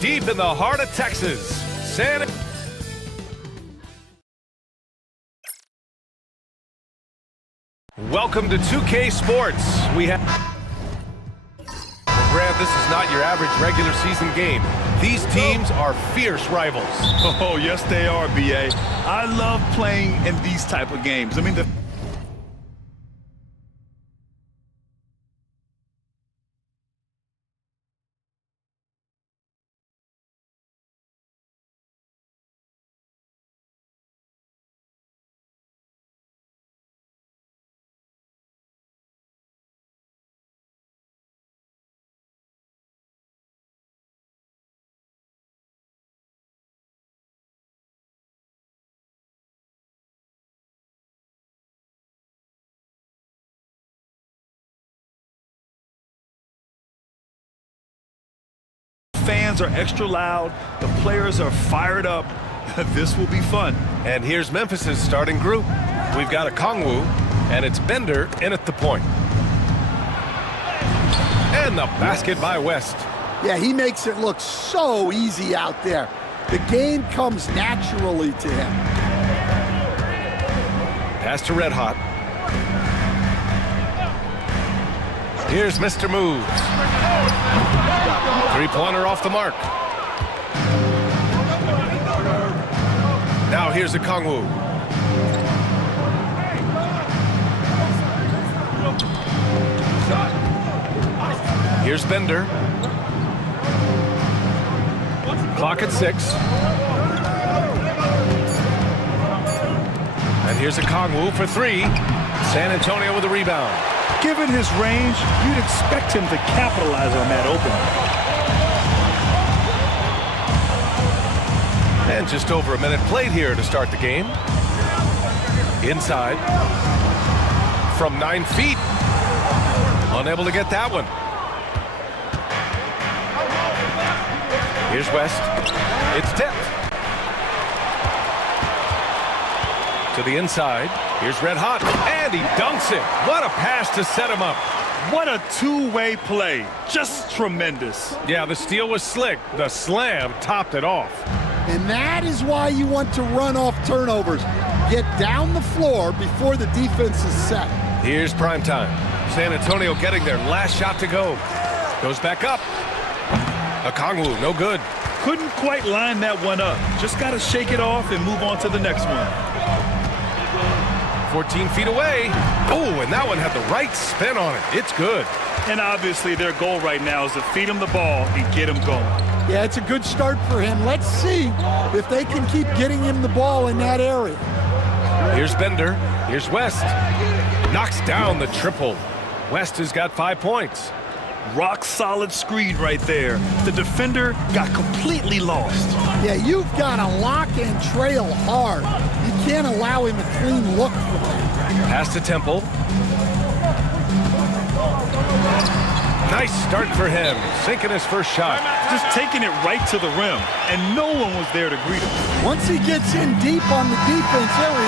deep in the heart of Texas. Welcome to 2K Sports. Grant, this is not your average regular season game. These teams are fierce rivals. Oh, yes, they are, B.A. I love playing in these type of games. I mean, the fans are extra loud. The players are fired up. This will be fun. And here's Memphis's starting group. We've got a Kongwu, and it's Bender in at the point. And the basket by West. Yeah, he makes it look so easy out there. The game comes naturally to him. Pass to Red Hot. Here's Mr. Moves. Three-pointer off the mark. Now here's a Kongwu. Here's Bender. Clock at 6. And here's a Kongwu for 3. San Antonio with a rebound. Given his range, you'd expect him to capitalize on that opening. And just over a minute played here to start the game. Inside. From 9 feet. Unable to get that one. Here's West. It's tipped. To the inside. Here's Red Hot. And he dunks it. What a pass to set him up. What a two-way play. Just tremendous. Yeah, the steal was slick. The slam topped it off. And that is why you want to run off turnovers. Get down the floor before the defense is set. Here's prime time. San Antonio getting their last shot to go. Goes back up. A Kongwu, no good. Couldn't quite line that one up. Just got to shake it off and move on to the next one. 14 feet away. Oh, and that one had the right spin on it. It's good. And obviously their goal right now is to feed him the ball and get him going. Yeah, it's a good start for him. Let's see if they can keep getting him the ball in that area. Here's Bender. Here's West. Knocks down the triple. West has got 5 points. Rock solid screen right there. The defender got completely lost. Yeah, you've got to lock and trail hard. You can't allow him a clean look from that. Pass to Temple. Nice start for him. Sinking his first shot. Just taking it right to the rim, and no one was there to greet him. Once he gets in deep on the defense area,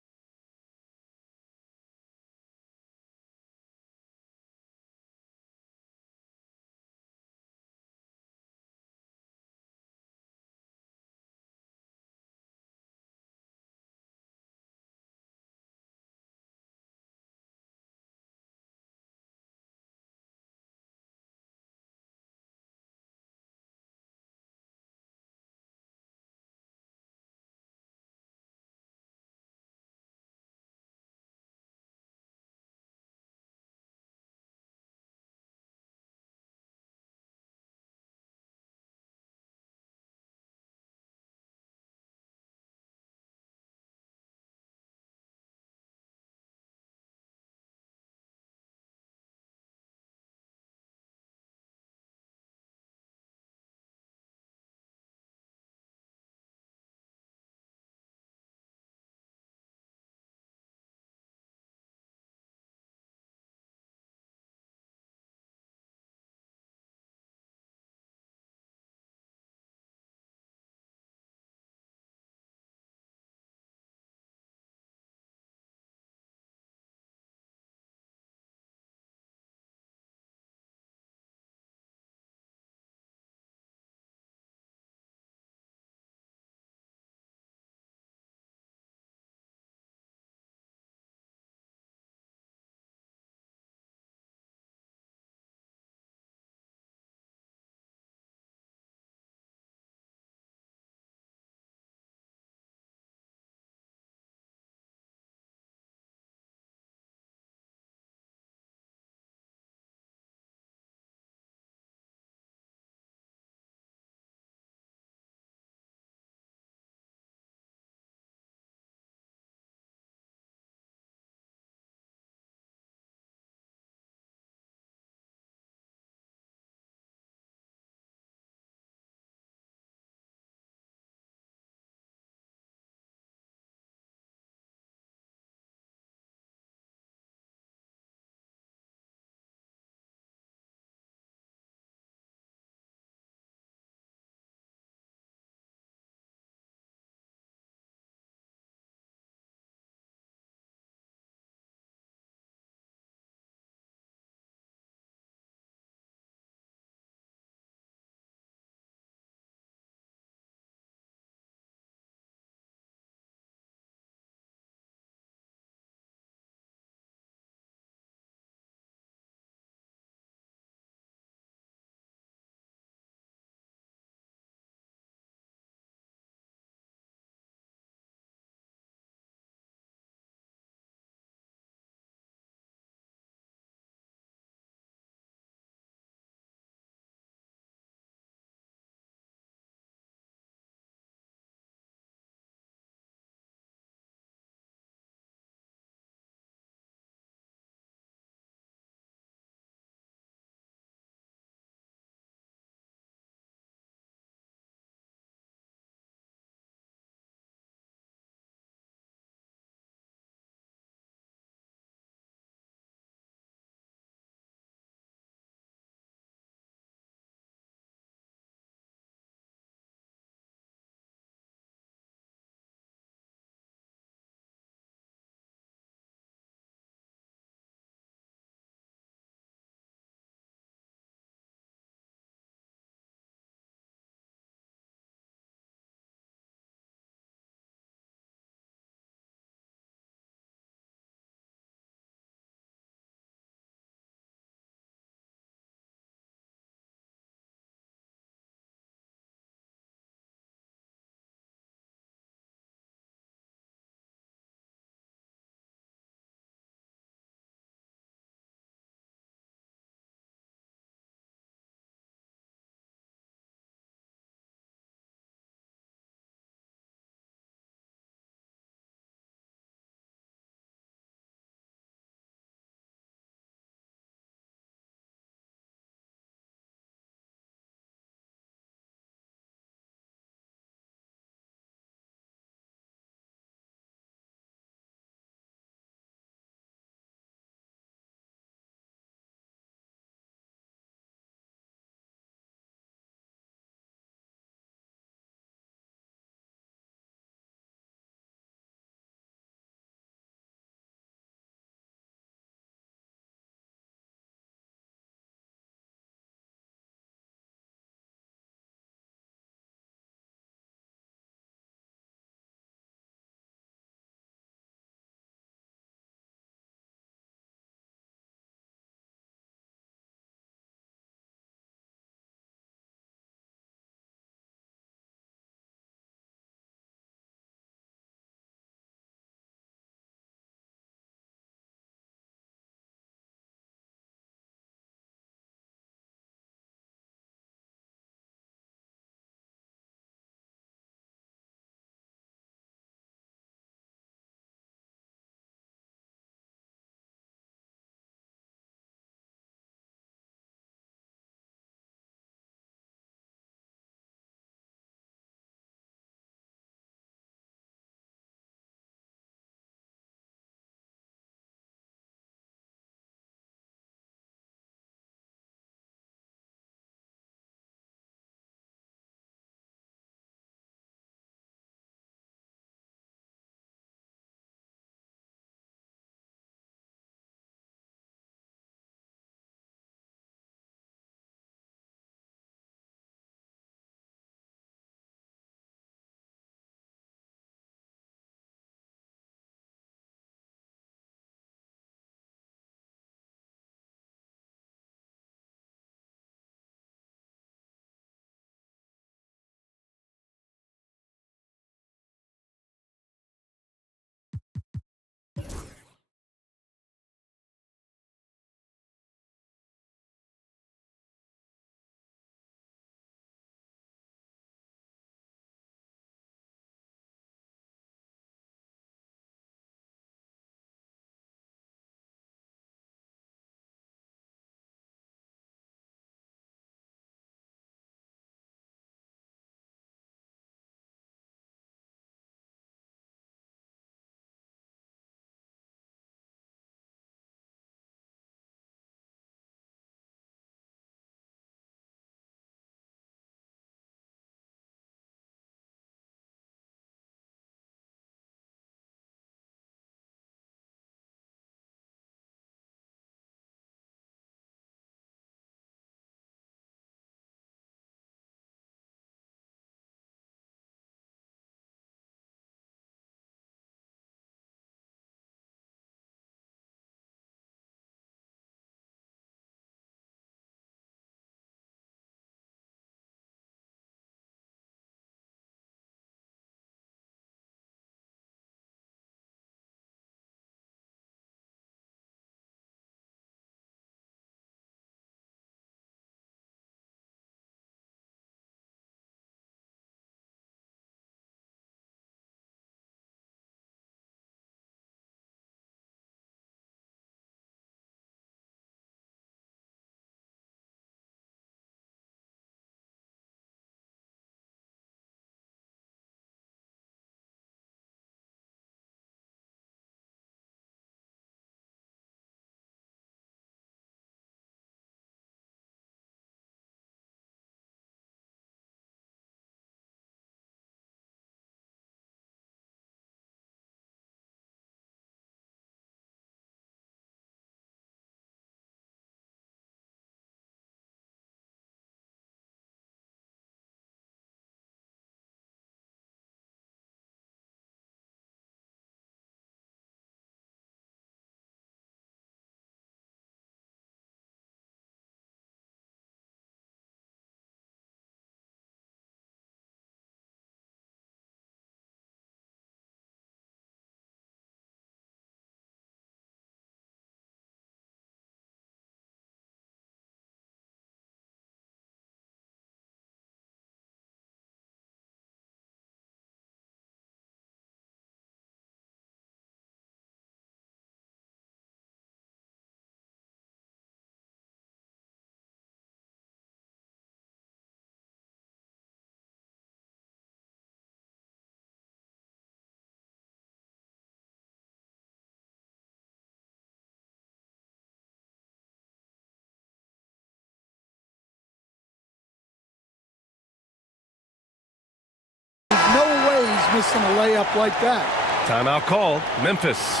missing a layup like that. Timeout called. Memphis.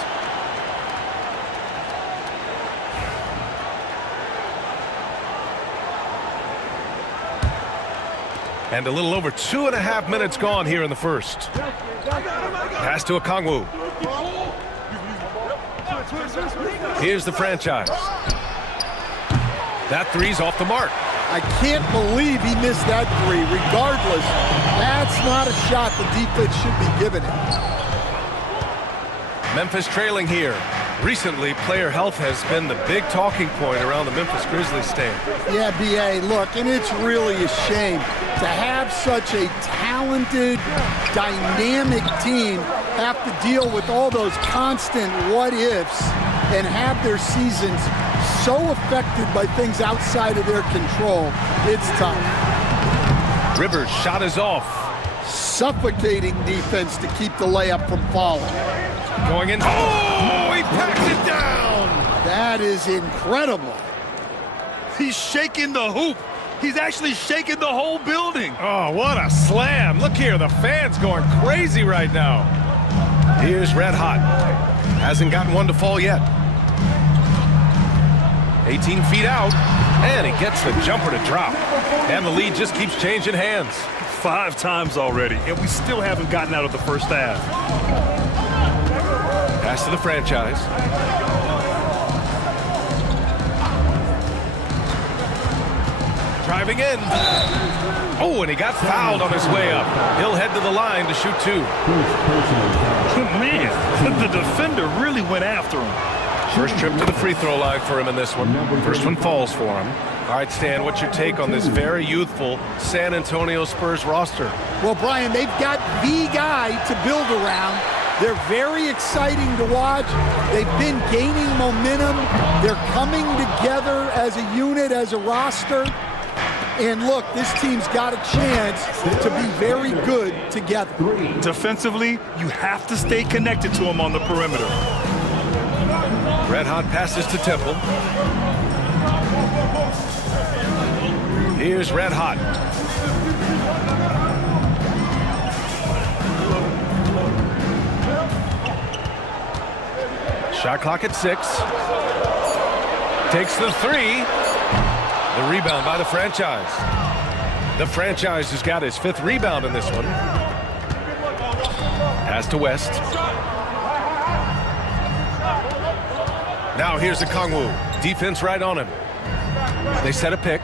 And a little over 2.5 minutes gone here in the first. Pass to Okongwu. Here's the franchise. That three's off the mark. I can't believe he missed that three. Regardless, that's not a shot the defense should be giving him. Memphis trailing here. Recently, player health has been the big talking point around the Memphis Grizzlies stand. Yeah, B.A., look, and it's really a shame to have such a talented, dynamic team have to deal with all those constant what-ifs and have their seasons so affected by things outside of their control. It's tough. Rivers' shot is off. Suffocating defense to keep the layup from falling. Going in. Oh, he packs it down. That is incredible. He's shaking the hoop. He's actually shaking the whole building. Oh, what a slam. Look here, the fans going crazy right now. Here's Red Hot. Hasn't gotten one to fall yet. 18 feet out, and he gets the jumper to drop. And the lead just keeps changing hands. 5 times already, and we still haven't gotten out of the first half. Pass to the franchise. Driving in. Oh, and he got fouled on his way up. He'll head to the line to shoot 2. Man, the defender really went after him. First trip to the free throw line for him in this one. First one falls for him. All right, Stan, what's your take on this very youthful San Antonio Spurs roster? Well, Brian, they've got the guy to build around. They're very exciting to watch. They've been gaining momentum. They're coming together as a unit, as a roster. And look, this team's got a chance to be very good together. Defensively, you have to stay connected to him on the perimeter. Red Hot passes to Temple. Here's Red Hot. Shot clock at 6. Takes the 3. The rebound by the franchise. The franchise has got his 5th rebound in this one. Pass to West. Now here's Okongwu. Defense right on him. They set a pick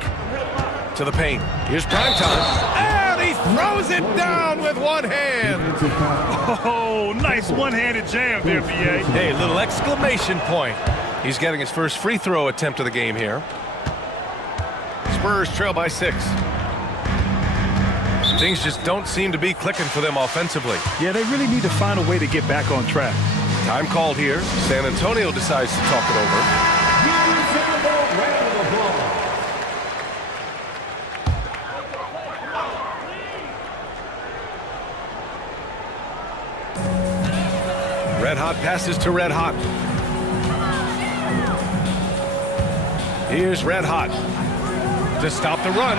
to the paint. Here's Primetime. And he throws it down with one hand. Oh, nice one-handed jam there, B.A. Hey, little exclamation point. He's getting his first free throw attempt of the game here. Spurs trail by 6. Things just don't seem to be clicking for them offensively. Yeah, they really need to find a way to get back on track. Time called here. San Antonio decides to talk it over. Red Hot passes to Red Hot. Here's Red Hot to stop the run.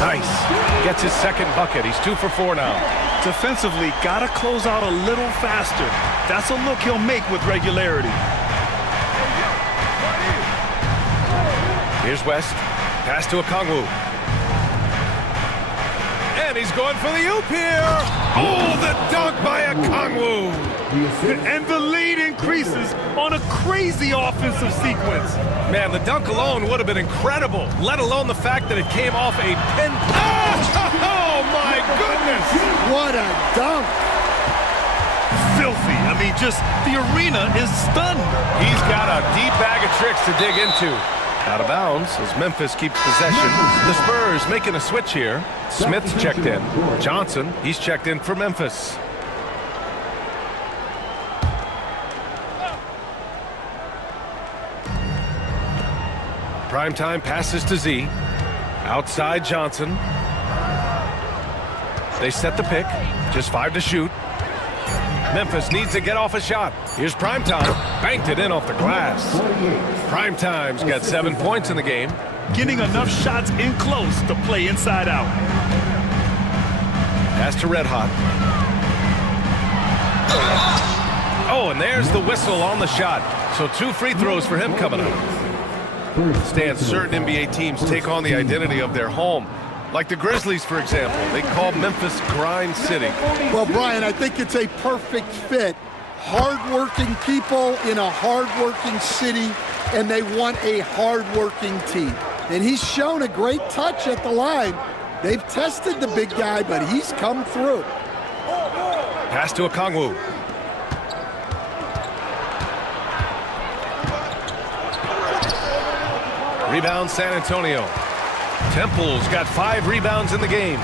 Nice. Gets his second bucket. He's 2 for 4 now. Defensively, gotta close out a little faster. That's a look he'll make with regularity. Here's West. Pass to Okongwu. And he's going for the oop here. Oh, the dunk by Okongwu. And the lead increases on a crazy offensive sequence. Man, the dunk alone would have been incredible, let alone the fact that it came off a pin. Oh my goodness. What a dunk. Filthy. I mean, just the arena is stunned. He's got a deep bag of tricks to dig into. Out of bounds as Memphis keeps possession. The Spurs making a switch here. Smith's checked in. Johnson, he's checked in for Memphis. Primetime passes to Z. Outside Johnson. They set the pick. Just 5 to shoot. Memphis needs to get off a shot. Here's Primetime. Banked it in off the glass. Primetime's got 7 points in the game. Getting enough shots in close to play inside out. Pass to Red Hot. and there's the whistle on the shot. So 2 free throws for him coming up. Stan, certain NBA teams take on the identity of their home. Like the Grizzlies, for example. They call Memphis Grind City. Well, Brian, I think it's a perfect fit. Hard-working people in a hard-working city, and they want a hard-working team. And he's shown a great touch at the line. They've tested the big guy, but he's come through. Pass to Okongwu. Rebound San Antonio. Temple's got 5 rebounds in the game.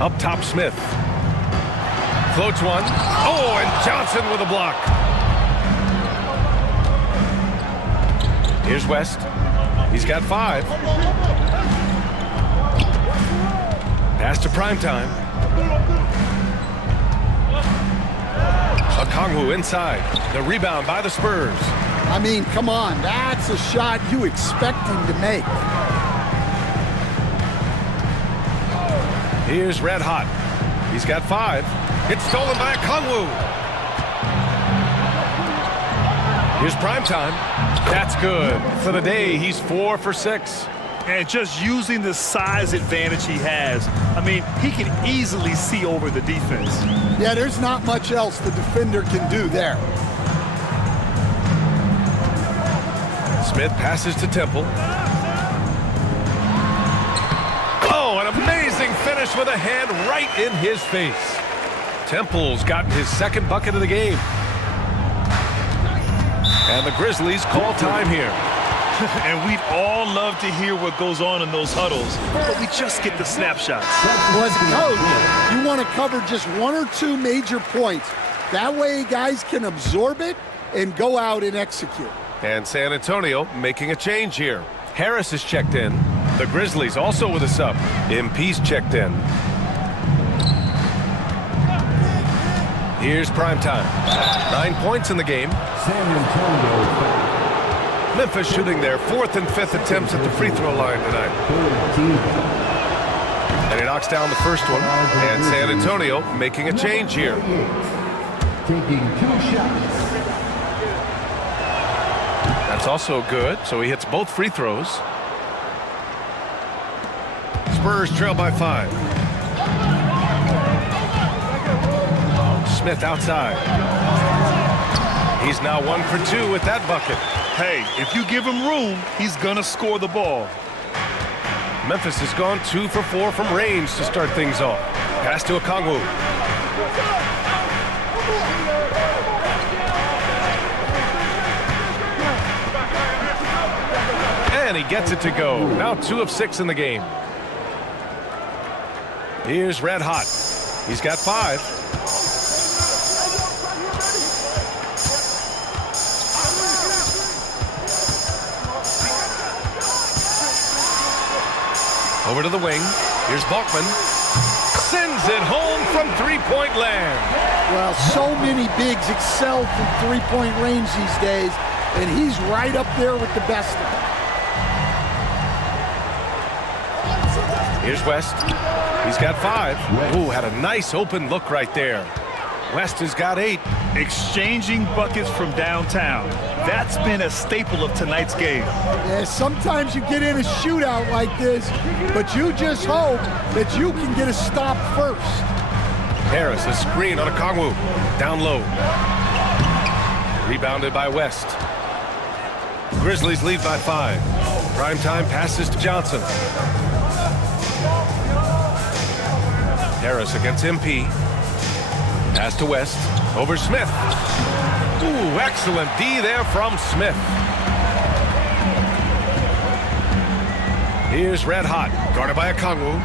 Up top, Smith. Floats one. Oh, and Johnson with a block. Here's West. He's got 5. Pass to Primetime. Okongwu inside. The rebound by the Spurs. I mean, come on. That's a shot you expect him to make. Here's Red Hot. He's got 5. It's stolen by Okongwu. Here's Primetime. That's good. For the day, he's 4 for 6. And just using the size advantage he has, I mean, he can easily see over the defense. Yeah, there's not much else the defender can do there. Smith passes to Temple. Oh, an amazing finish with a hand right in his face. Temple's gotten his 2nd bucket of the game. And the Grizzlies call time here. And we'd all love to hear what goes on in those huddles, but we just get the snapshots. Well, as a coach, you want to cover just 1 or 2 major points. That way guys can absorb it and go out and execute. And San Antonio making a change here. Harris is checked in. The Grizzlies also with a sub. MP's checked in. Here's Primetime. 9 points in the game. San Antonio. Memphis shooting their 4th and 5th attempts at the free throw line tonight. And he knocks down the first one. And San Antonio making a change here. Taking 2 shots. That's also good, so he hits both free throws. Spurs trail by 5. Smith outside. He's now 1 for 2 with that bucket. Hey, if you give him room, he's gonna score the ball. Memphis has gone 2 for 4 from range to start things off. Pass to Okongwu. And he gets it to go. Now 2 of 6 in the game. Here's Red Hot. He's got 5. Over to the wing. Here's Balkman. Sends it home from 3-point land. Well, so many bigs excel from 3-point range these days, and he's right up there with the best of them. Here's West. He's got 5. Ooh, had a nice open look right there. West has got 8. Exchanging buckets from downtown. That's been a staple of tonight's game. Yeah, sometimes you get in a shootout like this, but you just hope that you can get a stop first. Harris, a screen on Okongwu. Down low. Rebounded by West. Grizzlies lead by 5. Primetime passes to Johnson. Harris against MP. Pass to West. Over Smith. Ooh, excellent D there from Smith. Here's Red Hot. Guarded by Okongwu.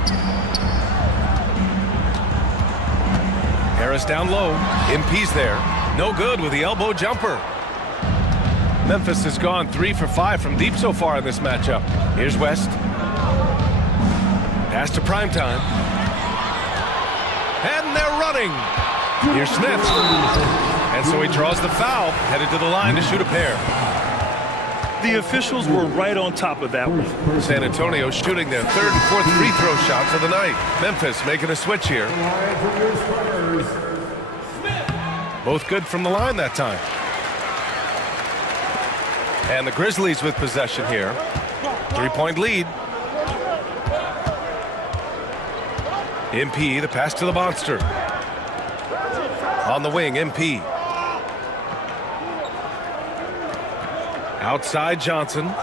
Harris down low. MP's there. No good with the elbow jumper. Memphis has gone 3 for 5 from deep so far in this matchup. Here's West. Pass to Primetime. And they're running. Here's Smith. And so he draws the foul, headed to the line to shoot a pair. The officials were right on top of that one. San Antonio shooting their third and fourth free throw shots of the night. Memphis making a switch here. Both good from the line that time. And the Grizzlies with possession here. 3-point lead. MP, the pass to the monster. On the wing, MP. Outside Johnson.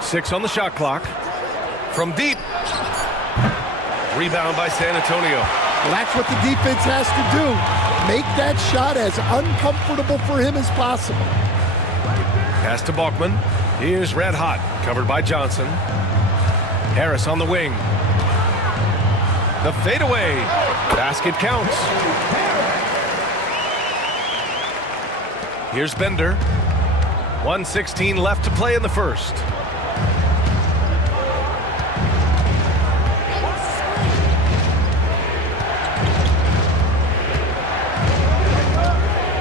6 on the shot clock. From deep. Rebound by San Antonio. Well, that's what the defense has to do. Make that shot as uncomfortable for him as possible. Pass to Balkman. Here's Red Hot, covered by Johnson. Harris on the wing. The fadeaway. Basket counts. Here's Bender. 1:16 left to play in the first.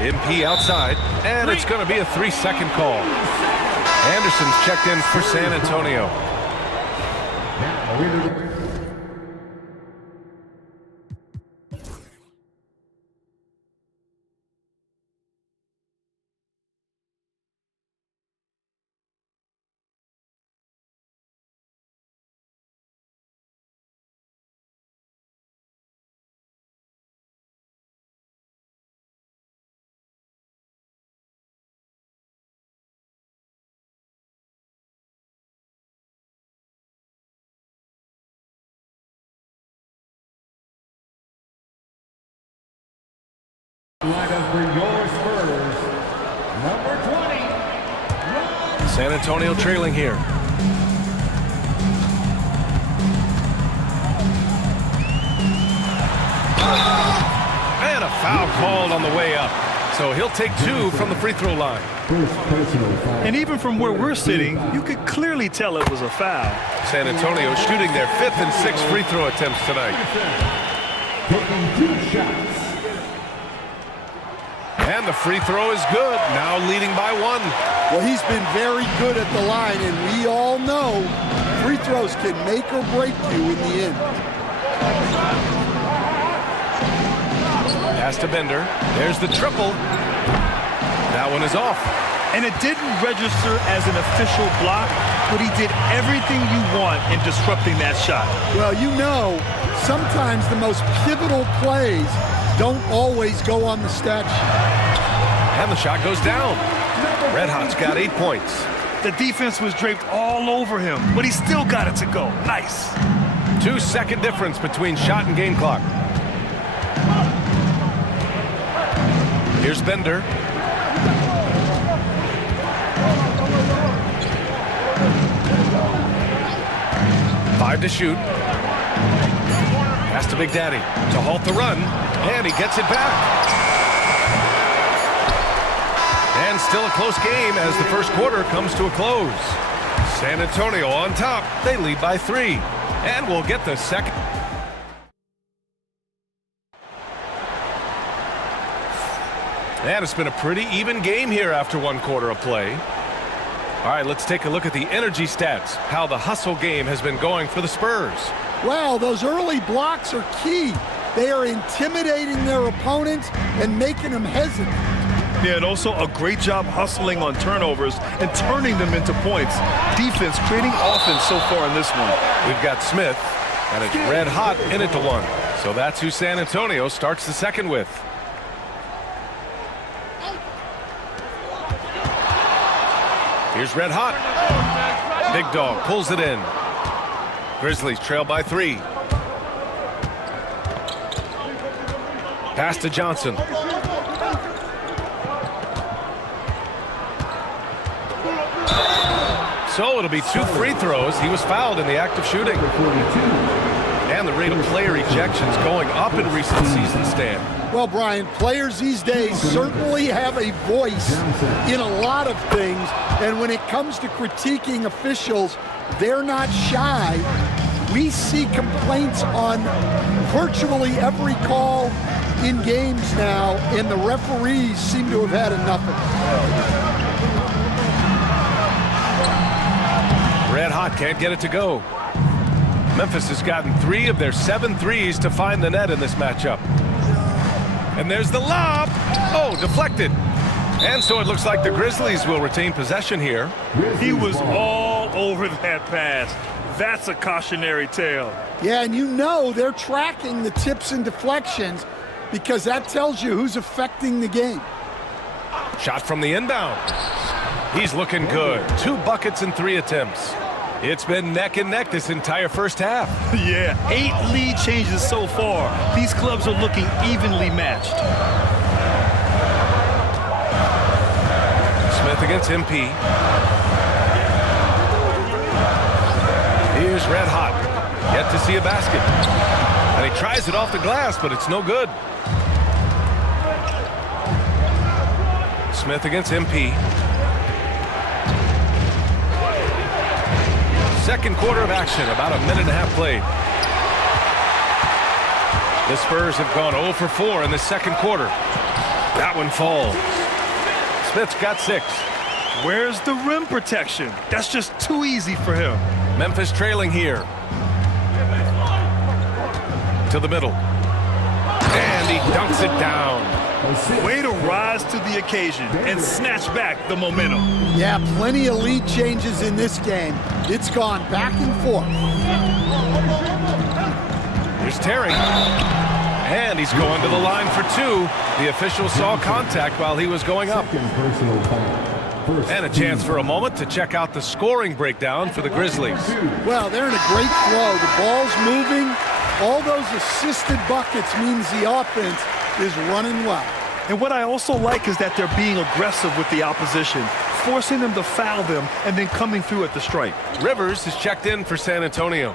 MP outside, and it's going to be a 3-second call. Anderson's checked in for San Antonio. Lineup for your Spurs, number 20. San Antonio trailing here. And a foul called on the way up. So he'll take 2 from the free throw line. And even from where we're sitting, you could clearly tell it was a foul. San Antonio shooting their 5th and 6th free throw attempts tonight. Taking 2 shots. And the free throw is good, now leading by 1. Well, he's been very good at the line, and we all know free throws can make or break you in the end. Pass to Bender. There's the triple. That one is off. And it didn't register as an official block, but he did everything you want in disrupting that shot. Well, you know, sometimes the most pivotal plays don't always go on the stat sheet. And the shot goes down. Red Hot's got 8 points. The defense was draped all over him, but he still got it to go. Nice. 2-second difference between shot and game clock. Here's Bender. Five to shoot. Pass to Big Daddy to halt the run, and he gets it back. And still a close game as the first quarter comes to a close. San Antonio on top. They lead by 3, and we'll get the second. And it's been a pretty even game here after 1 quarter of play. All right, let's take a look at the energy stats, how the hustle game has been going for the Spurs. Wow, those early blocks are key. They are intimidating their opponents and making them hesitant. Yeah, and also a great job hustling on turnovers and turning them into points. Defense creating offense so far in this one. We've got Smith, and it's Red Hot in it to 1. So that's who San Antonio starts the second with. Here's Red Hot. Big Dog pulls it in. Grizzlies trail by 3. Pass to Johnson. So it'll be 2 free throws. He was fouled in the act of shooting. And the rate of player ejections going up in recent seasons, Stan. Well, Brian, players these days certainly have a voice in a lot of things, and when it comes to critiquing officials, they're not shy. We see complaints on virtually every call in games now, and the referees seem to have had enough of it. red hot, can't get it to go. Memphis has gotten 3 of their 7 threes to find the net in this matchup. And there's the lob. Oh, deflected. And so it looks like the Grizzlies will retain possession here. He was all over that pass. That's a cautionary tale. Yeah, and you know they're tracking the tips and deflections because that tells you who's affecting the game. Shot from the inbound. He's looking good. 2 buckets in 3 attempts. It's been neck and neck this entire first half. Yeah, 8 lead changes so far. These clubs are looking evenly matched. Smith against MP. Here's red hot. Yet to see a basket. And he tries it off the glass, but it's no good. Smith against MP. Second quarter of action, about a minute and a half played. The Spurs have gone 0 for 4 in the second quarter. That one falls. Smith's got 6. Where's the rim protection? That's just too easy for him. Memphis trailing here. To the middle. And he dunks it down. Way to rise to the occasion and snatch back the momentum. Yeah, plenty of lead changes in this game. It's gone back and forth. Here's Terry. And he's going to the line for 2. The official saw contact while he was going up. And a chance for a moment to check out the scoring breakdown for the Grizzlies. Well, they're in a great flow. The ball's moving. All those assisted buckets means the offense is running well. And what I also like is that they're being aggressive with the opposition, forcing them to foul them and then coming through at the stripe. Rivers is checked in for San Antonio.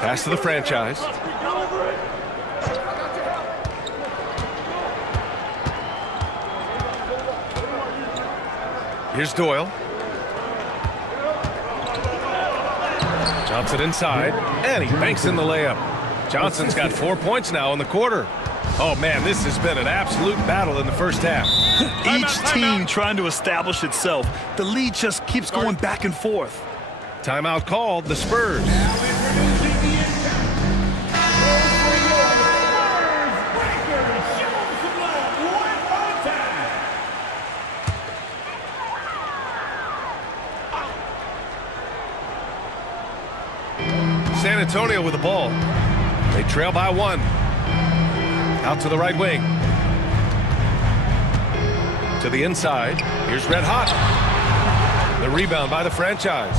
Pass to the franchise. Here's Doyle. Johnson inside, and he banks in the layup. Johnson's got 4 points now in the quarter. Oh, man, this has been an absolute battle in the first half. Each team trying to establish itself. The lead just keeps going back and forth. Timeout called, the Spurs. San Antonio with the ball. They trail by 1. Out to the right wing. To the inside. Here's red hot. The rebound by the franchise.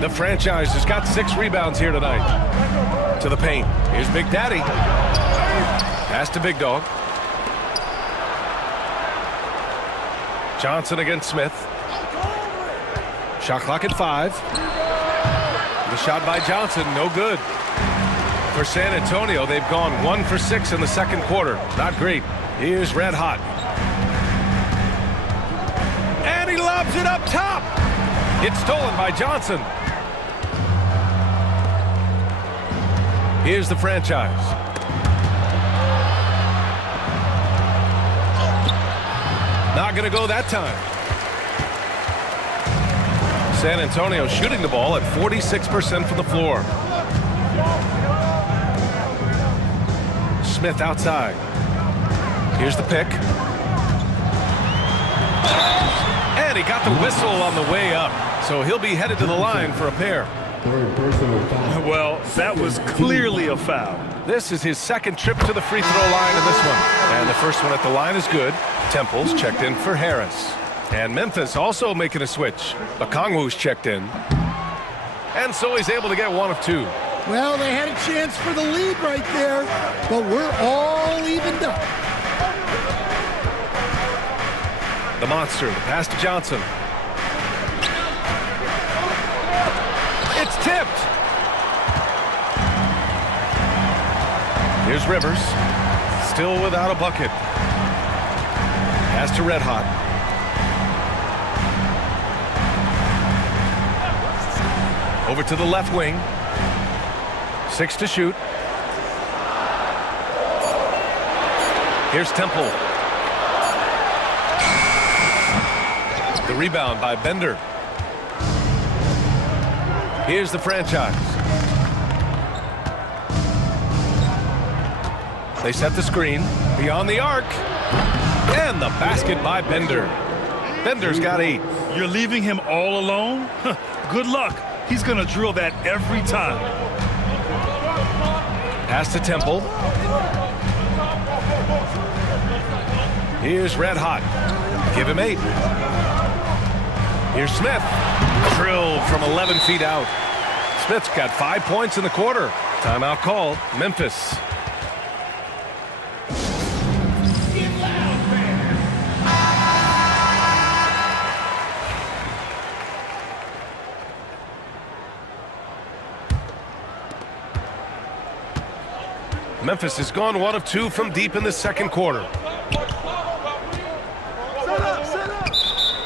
The franchise has got 6 rebounds here tonight. To the paint. Here's Big Daddy. Pass to Big Dog. Johnson against Smith. Shot clock at 5. The shot by Johnson, no good. For San Antonio, they've gone 1 for 6 in the second quarter. Not great. Here's red hot. And he lobs it up top. It's stolen by Johnson. Here's the franchise. Not going to go that time. San Antonio shooting the ball at 46% from the floor. Smith outside. Here's the pick. And he got the whistle on the way up. So he'll be headed to the line for a pair. Well, that was clearly a foul. This is his second trip to the free throw line in this one. And the first one at the line is good. Temple's checked in for Harris. And Memphis also making a switch. Okongwu's checked in. And so he's able to get 1 of 2. Well, they had a chance for the lead right there, but we're all evened up. The monster, the pass to Johnson. It's tipped. Here's Rivers. Still without a bucket. Pass to Red Hot. Over to the left wing. 6 to shoot. Here's Temple. The rebound by Bender. Here's the franchise. They set the screen beyond the arc. And the basket by Bender. Bender's got 8. You're leaving him all alone? Good luck. He's going to drill that every time. Pass to Temple. Here's Red Hot. Give him 8. Here's Smith. Drilled from 11 feet out. Smith's got 5 points in the quarter. Timeout called. Memphis. Memphis has gone 1 of 2 from deep in the second quarter.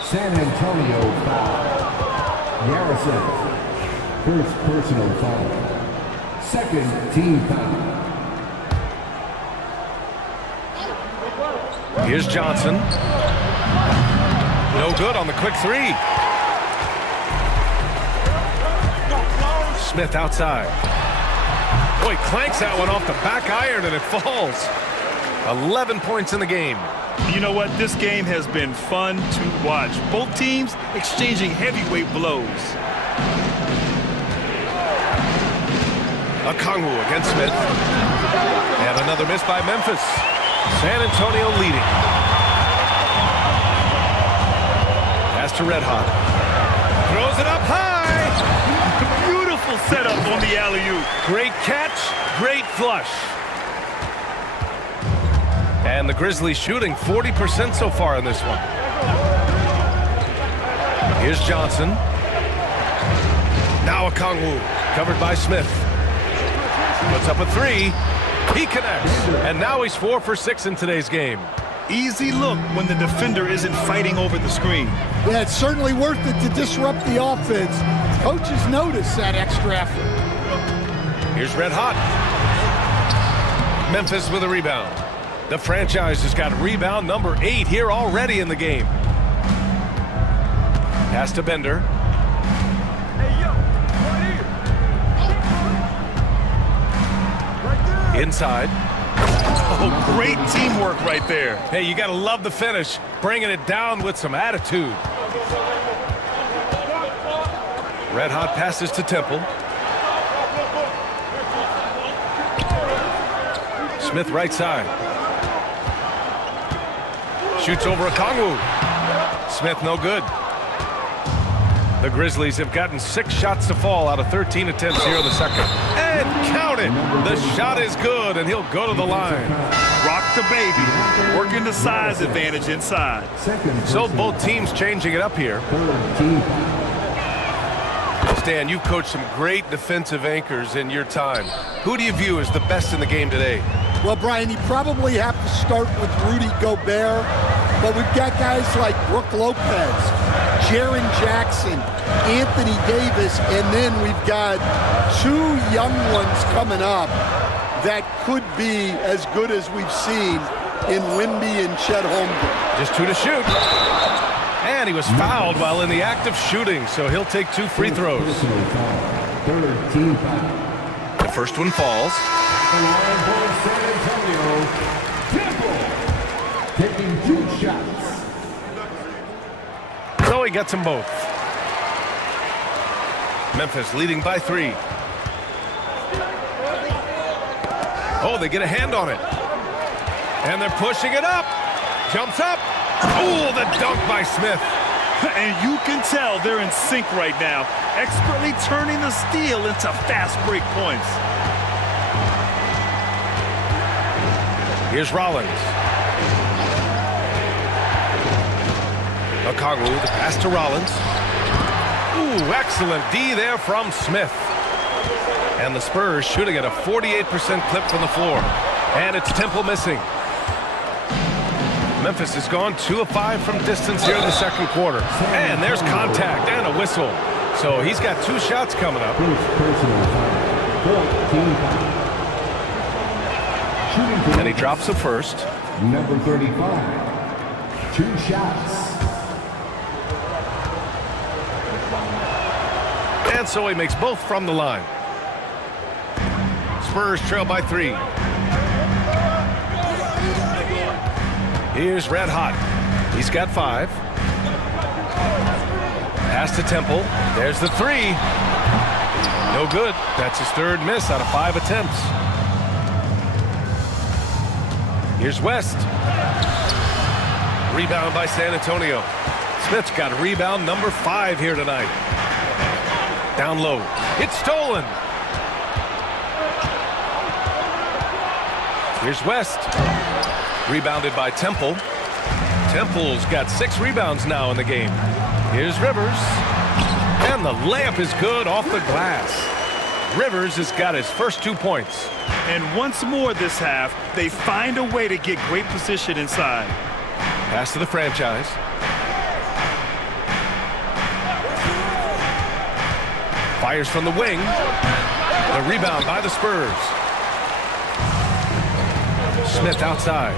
San Antonio foul. Garrison. First personal foul. Second team foul. Here's Johnson. No good on the quick 3. Smith outside. Boy, clanks that one off the back iron and it falls. 11 points in the game. You know what? This game has been fun to watch. Both teams exchanging heavyweight blows. Okongwu against Smith. And another miss by Memphis. San Antonio leading. Pass to Red Hot. Throws it up high. Beautiful setup on the alley-oop. Great catch, great flush. And the Grizzlies shooting 40% so far in this one. Here's Johnson. Now Okongwu, covered by Smith. Puts up a 3. He connects. And now he's 4 for 6 in today's game. Easy look when the defender isn't fighting over the screen. Yeah, it's certainly worth it to disrupt the offense. Coaches notice that extra effort. Here's Red Hot. Memphis with a rebound. The franchise has got rebound number 8 here already in the game. Pass to Bender. Inside. Oh, great teamwork right there. Hey, you got to love the finish. Bringing it down with some attitude. Red Hot passes to Temple. Smith right side. Shoots over Okongwu. Smith no good. The Grizzlies have gotten 6 shots to fall out of 13 attempts here in the second. And count it! The shot is good, and he'll go to the line. Rock the baby. Working the size advantage inside. So both teams changing it up here. Stan, you've coached some great defensive anchors in your time. Who do you view as the best in the game today? Well, Brian, you probably have to start with Rudy Gobert, but we've got guys like Brook Lopez, Jaren Jackson, Anthony Davis, and then we've got 2 young ones coming up that could be as good as we've seen in Wimby and Chet Holmgren. Just 2 to shoot. And he was fouled while in the act of shooting, so he'll take 2 free throws. The first one falls. Taking 2 shots. So he gets them both. Memphis leading by 3. Oh, they get a hand on it. And they're pushing it up. Jumps up. Oh, the dunk by Smith. And you can tell they're in sync right now, expertly turning the steal into fast break points. Here's Rollins. Okongwu, the pass to Rollins. Ooh, excellent D there from Smith. And the Spurs shooting at a 48% clip from the floor. And it's Temple missing. Memphis has gone 2 of 5 from distance here in the second quarter. And there's contact and a whistle. So he's got 2 shots coming up. And he drops the first. Number 35. 2 shots. And so he makes both from the line. Spurs trail by 3. Here's Red Hot. He's got 5. Pass to Temple. There's the 3. No good. That's his 3rd miss out of 5 attempts. Here's West. Rebound by San Antonio. Smith's got rebound number 5 here tonight. Down low. It's stolen. Here's West. Rebounded by Temple. Temple's got 6 rebounds now in the game. Here's Rivers. And the layup is good off the glass. Rivers has got his first 2 points. And once more this half, they find a way to get great position inside. Pass to the franchise. Fires from the wing. The rebound by the Spurs. Smith outside.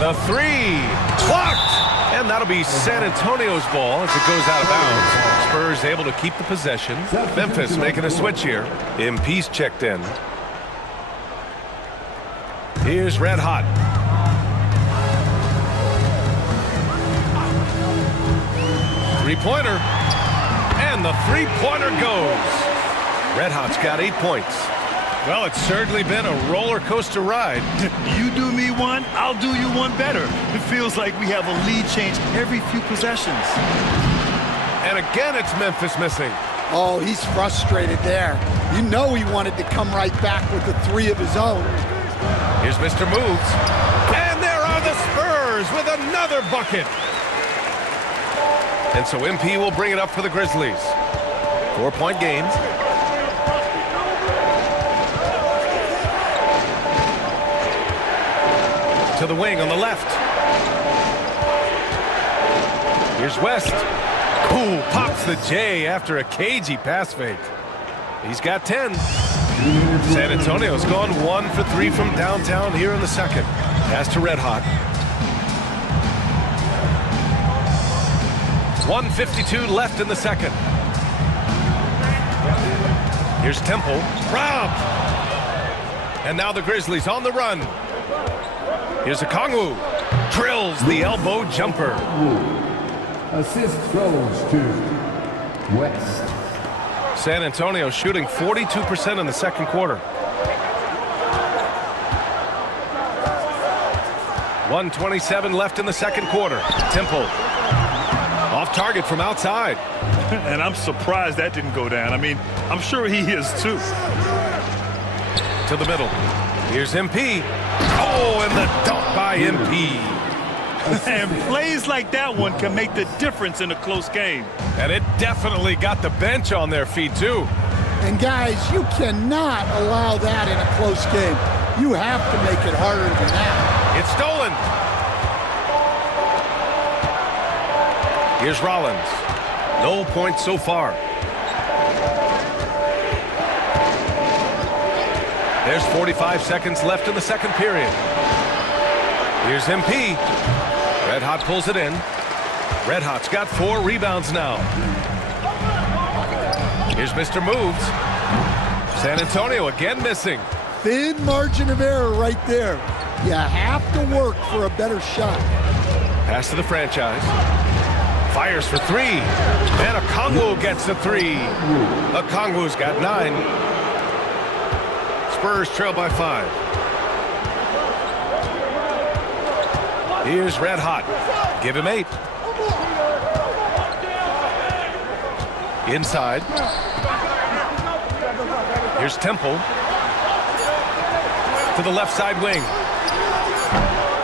The 3. Blocked! And that'll be San Antonio's ball as it goes out of bounds. Spurs able to keep the possession. Memphis making a switch here. MP's checked in. Here's Red Hot. Three-pointer. And the three-pointer goes. Red Hot's got 8 points. Well, it's certainly been a roller coaster ride. You do me one, I'll do you one better. It feels like we have a lead change every few possessions. And again, it's Memphis missing. Oh, he's frustrated there. You know he wanted to come right back with the 3 of his own. Here's Mr. Moves. And there are the Spurs with another bucket. And so MP will bring it up for the Grizzlies. 4-point game. To the wing on the left. Here's West. Ooh, pops the J after a cagey pass fake. He's got 10. San Antonio's gone 1 for 3 from downtown here in the second. Pass to Red Hot. 1:52 left in the second. Here's Temple. Robbed. And now the Grizzlies on the run. Here's Okongwu. Drills the elbow jumper. Assist goes to West. San Antonio shooting 42% in the second quarter. 1:27 left in the second quarter. Temple. Off target from outside. And I'm surprised that didn't go down. I mean, I'm sure he is too. To the middle. Here's MP. Oh, and the dunk by MP. And plays like that one can make the difference in a close game. And it definitely got the bench on their feet, too. And guys, you cannot allow that in a close game. You have to make it harder than that. It's stolen. Here's Rollins. No points so far. There's 45 seconds left in the second period. Here's MP. Red Hot pulls it in. Red Hot's got 4 rebounds now. Here's Mr. Moves. San Antonio again missing. Thin margin of error right there. You have to work for a better shot. Pass to the franchise. Fires for 3. And Okongwu gets the 3. Okongwu's got 9. Spurs trail by 5. Here's Red Hot. Give him 8. Inside. Here's Temple. To the left side wing.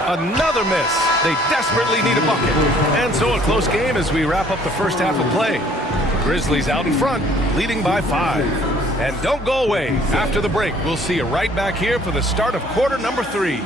Another miss. They desperately need a bucket. And so a close game as we wrap up the first half of play. Grizzlies out in front, leading by 5. And don't go away. After the break, we'll see you right back here for the start of quarter number 3.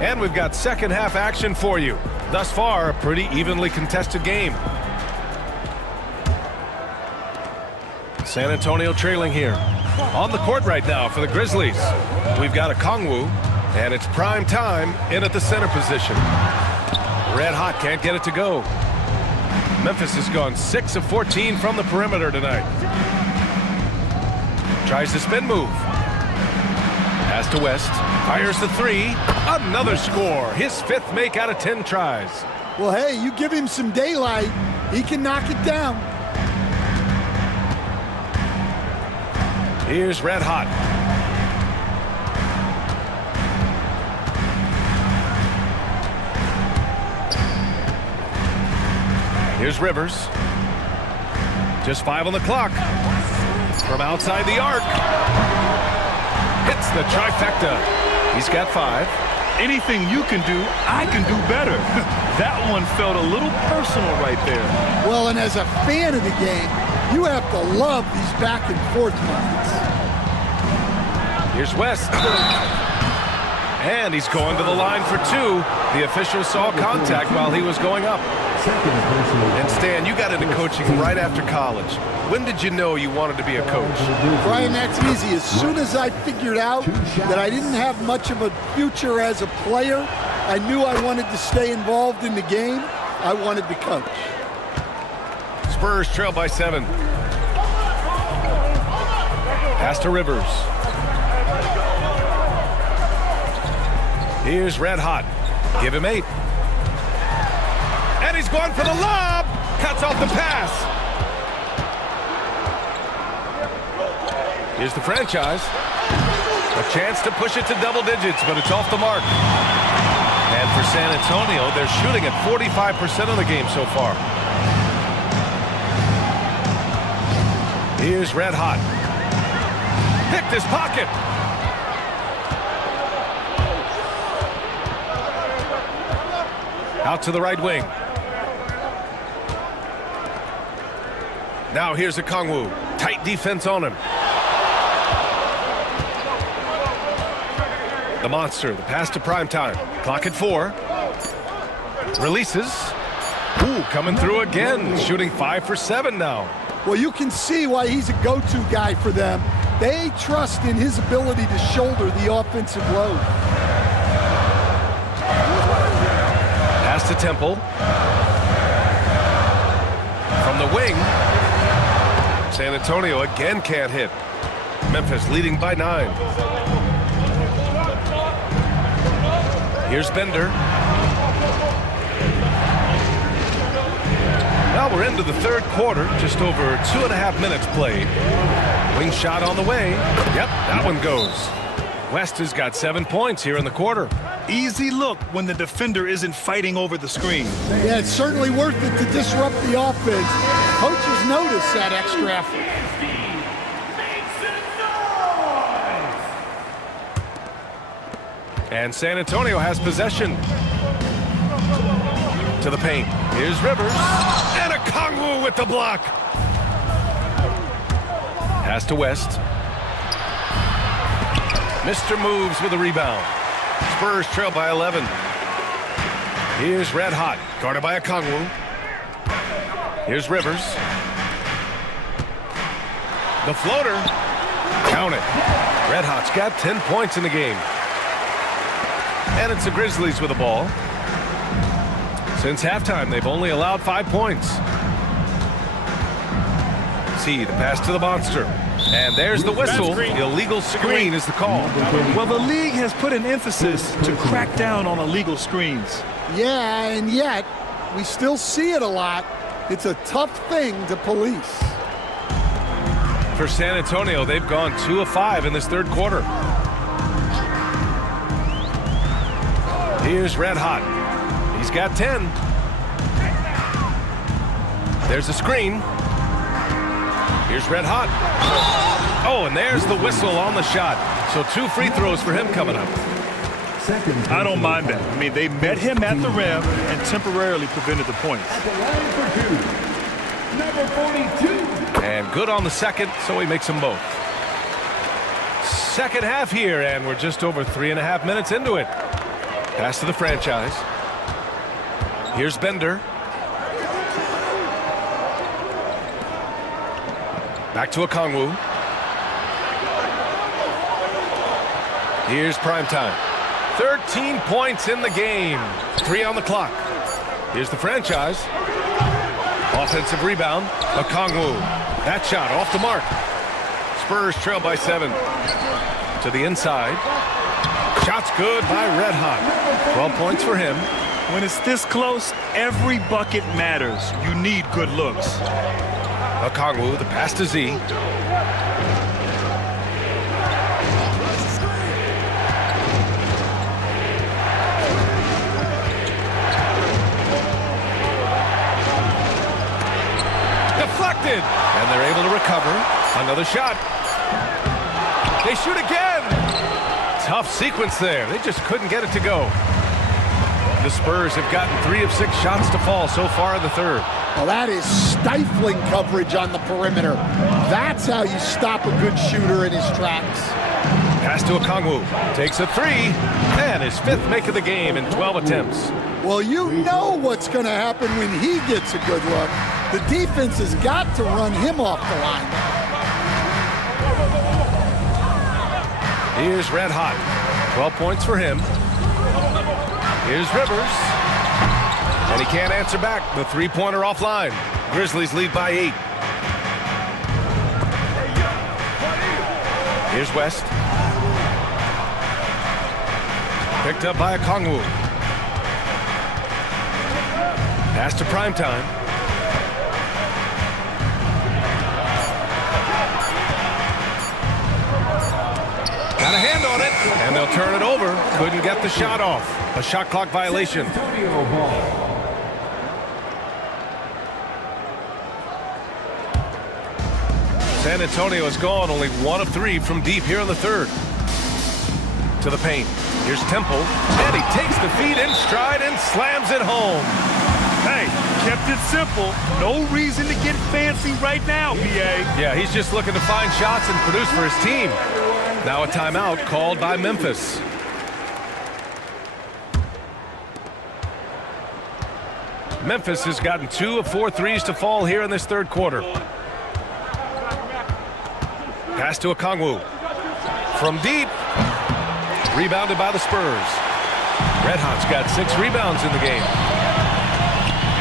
And we've got second half action for you. Thus far, a pretty evenly contested game. San Antonio trailing here. On the court right now for the Grizzlies. We've got a Kongwu, and it's prime time in at the center position. Red hot, can't get it to go. Memphis has gone 6 of 14 from the perimeter tonight. Tries the spin move. Pass to West. Fires the three. Another score. His 5th make out of 10 tries. Well, hey, you give him some daylight, he can knock it down. Here's Red hot. Here's Rivers. Just 5 on the clock. From outside the arc. Hits the trifecta. He's got 5. Anything you can do, I can do better. That one felt a little personal right there. Well, and as a fan of the game, you have to love these back and forth moments. Here's West. And he's going to the line for 2. The official saw contact while he was going up. And Stan, you got into coaching right after college. When did you know you wanted to be a coach? Brian, that's easy. As soon as I figured out that I didn't have much of a future as a player, I knew I wanted to stay involved in the game. I wanted to coach. Spurs trail by 7. Pass to Rivers. Here's Red hot. Give him 8. And he's going for the lob. Cuts off the pass. Here's the franchise. A chance to push it to double digits, but it's off the mark. And for San Antonio, they're shooting at 45% of the game so far. Here's Red hot. Picked his pocket. Out to the right wing. Now here's a Kongwu. Tight defense on him. The monster, the pass to prime time. Clock at 4. Releases. Ooh, coming through again. Shooting 5 for 7 now. Well, you can see why he's a go-to guy for them. They trust in his ability to shoulder the offensive load. Pass to Temple. From the wing. San Antonio again can't hit. Memphis leading by 9. Here's Bender. Well, we're into the third quarter. Just over 2.5 minutes played. Wing shot on the way. Yep, that one goes. West has got 7 points here in the quarter. Easy look when the defender isn't fighting over the screen. Yeah, it's certainly worth it to disrupt the offense. Coaches notice that extra effort. And San Antonio has possession. To the paint. Here's Rivers. And a Kongwu with the block. Pass to West. Mr. Moves with a rebound. Spurs trail by 11. Here's Red hot. Guarded by a Kongwu. Here's Rivers. The floater. Count it. Red hot's got 10 points in the game. And it's the Grizzlies with the ball. Since halftime, they've only allowed 5 points. See the pass to the monster. And there's the whistle. Illegal screen is the call. Well, the league has put an emphasis to crack down on illegal screens. Yeah, and yet, we still see it a lot. It's a tough thing to police. For San Antonio, they've gone 2 of 5 in this third quarter. Here's Red hot. He's got 10. There's a screen. Here's Red hot. Oh, and there's the whistle on the shot. So 2 free throws for him coming up. I don't mind that. I mean, they met him at the rim and temporarily prevented the points. At the line for 2, number 42. And good on the second, so he makes them both. Second half here, and we're just over 3.5 minutes into it. Pass to the franchise. Here's Bender. Back to Okongwu. Here's primetime. 13 points in the game. 3 on the clock. Here's the franchise. Offensive rebound. Okongwu. That shot off the mark. Spurs trail by 7. To the inside. Shot's good by Red Hot. 12 points for him. When it's this close, every bucket matters. You need good looks. Okongwu, the pass to Z. Deflected, and they're able to recover. Another shot. They shoot again. Tough sequence there. They just couldn't get it to go. The Spurs have gotten 3 of 6 shots to fall so far in the third. Well, that is stifling coverage on the perimeter. That's how you stop a good shooter in his tracks. Pass to Okongwu. Takes a 3. And his 5th make of the game in 12 attempts. Well, you know what's going to happen when he gets a good look. The defense has got to run him off the line. Here's Red Hot. 12 points for him. Here's Rivers. And he can't answer back. The three-pointer offline. Grizzlies lead by 8. Here's West. Picked up by Okongwu. Pass to primetime. Got a hand on it, and they'll turn it over. Couldn't get the shot off. A shot clock violation. San Antonio has gone only 1 of 3 from deep here in the third. To the paint. Here's Temple, and he takes the feed in stride and slams it home. Hey, kept it simple. No reason to get fancy right now, BA. Yeah, he's just looking to find shots and produce for his team. Now a timeout called by Memphis. Memphis has gotten 2 of 4 threes to fall here in this third quarter. Pass to Okongwu. From deep. Rebounded by the Spurs. Red Hot's got 6 rebounds in the game.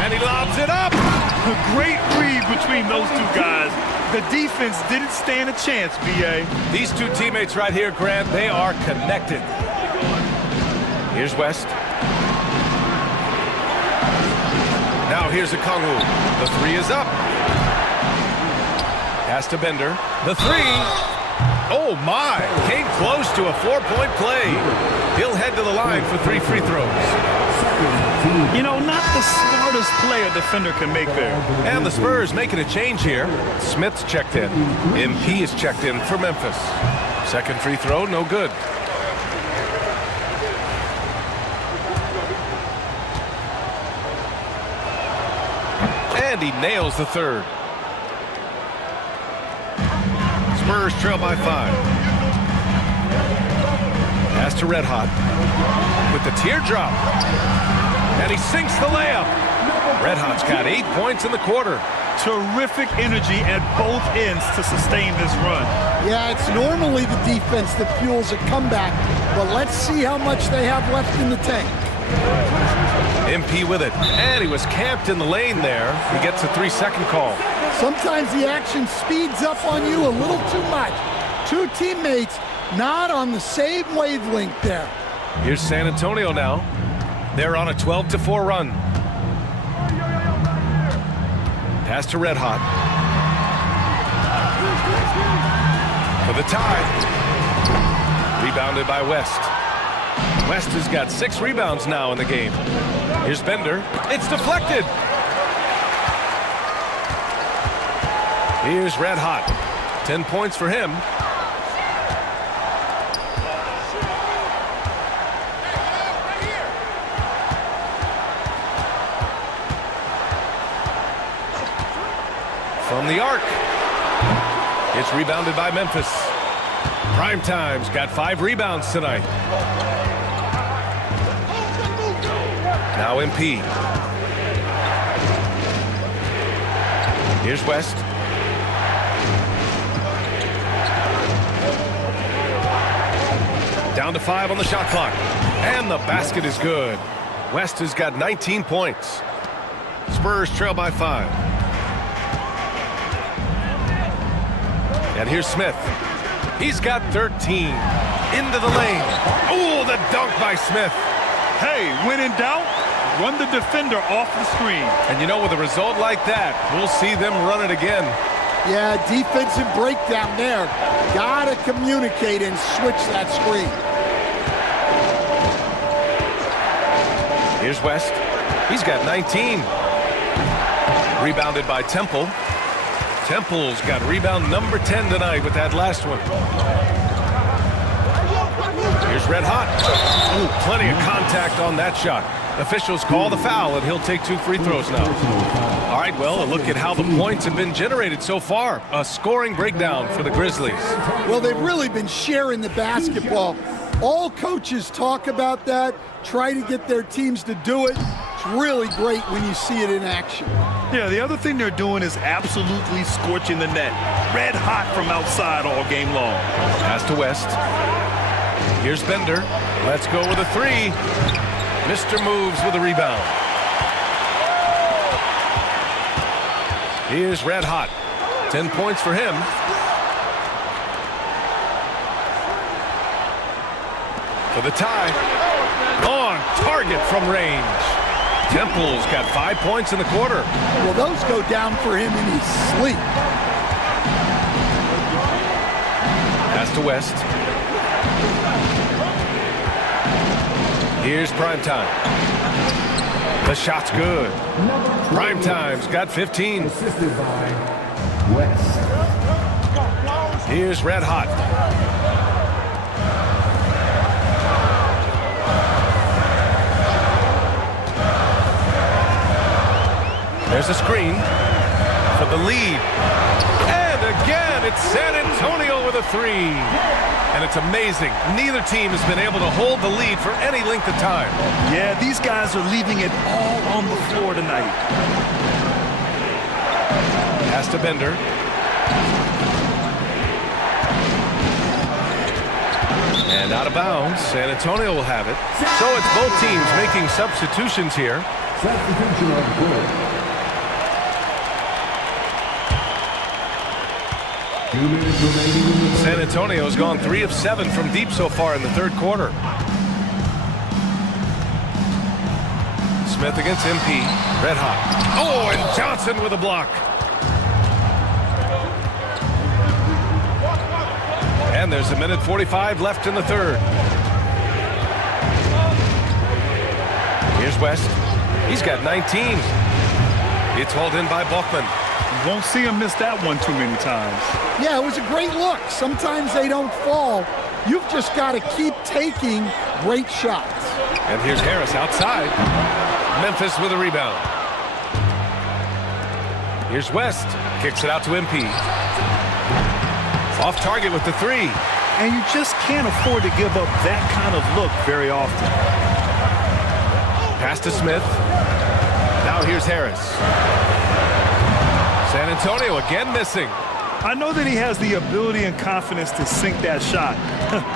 And he lobs it up. A great read between those two guys. The defense didn't stand a chance, BA. These two teammates right here, Grant, they are connected. Here's West. Now here's Okongwu. The 3 is up. Pass to Bender. The 3. Oh, my. Came close to a 4-point play. He'll head to the line for 3 free throws. You know, not the smartest play a defender can make there. And the Spurs making a change here. Smith's checked in. MP is checked in for Memphis. Second free throw, no good. And he nails the third. Spurs trail by 5. Pass to Red Hot. With the teardrop. And he sinks the layup. Red Hot's got 8 points in the quarter. Terrific energy at both ends to sustain this run. Yeah, it's normally the defense that fuels a comeback, but let's see how much they have left in the tank. MP with it. And he was camped in the lane there. He gets a 3-second call. Sometimes the action speeds up on you a little too much. Two teammates not on the same wavelength there. Here's San Antonio now. They're on a 12-4 run. Pass to Red Hot. For the tie. Rebounded by West. West has got 6 rebounds now in the game. Here's Bender. It's deflected. Here's Red Hot. 10 points for him. From the arc. It's rebounded by Memphis. Primetime's got 5 rebounds tonight. Now MP. Here's West. Down to 5 on the shot clock. And the basket is good. West has got 19 points. Spurs trail by 5. And here's Smith. He's got 13. Into the lane. Oh, the dunk by Smith. Hey, when in doubt, run the defender off the screen. And you know, with a result like that, we'll see them run it again. Yeah, defensive breakdown there. Gotta communicate and switch that screen. Here's West. He's got 19. Rebounded by Temple. Temple's got rebound number 10 tonight with that last one. Here's Red Hot. Ooh, plenty of contact on that shot. Officials call the foul, and he'll take 2 free throws now. All right, well, a look at how the points have been generated so far. A scoring breakdown for the Grizzlies. Well, they've really been sharing the basketball. All coaches talk about that, try to get their teams to do it. It's really great when you see it in action. Yeah, the other thing they're doing is absolutely scorching the net. Red hot from outside all game long. Pass to West. Here's Bender. Let's go with a 3. Mr. Moves with a rebound. Here's Red Hot. 10 points for him. For the tie. On target from range. Temple's got 5 points in the quarter. Well, those go down for him in his sleep. Pass to West. Here's Primetime. The shot's good. Primetime's got 15. Assisted by West. Here's Red Hot. There's a screen for the lead. And again, it's San Antonio with a 3. And it's amazing. Neither team has been able to hold the lead for any length of time. Yeah, these guys are leaving it all on the floor tonight. Pass to Bender. And out of bounds. San Antonio will have it. So it's both teams making substitutions here. Substitution on court. 2 minutes remaining in the San Antonio's gone 3 of 7 from deep so far in the third quarter. Smith against MP. Red Hot. Oh, and Johnson with a block. And there's 1:45 left in the third. Here's West. He's got 19. It's hauled in by Buckman. You won't see him miss that one too many times. Yeah, it was a great look. Sometimes they don't fall. You've just got to keep taking great shots. And here's Harris outside. Memphis with a rebound. Here's West. Kicks it out to MP. Off target with the 3. And you just can't afford to give up that kind of look very often. Pass to Smith. Now here's Harris. San Antonio again missing. I know that he has the ability and confidence to sink that shot.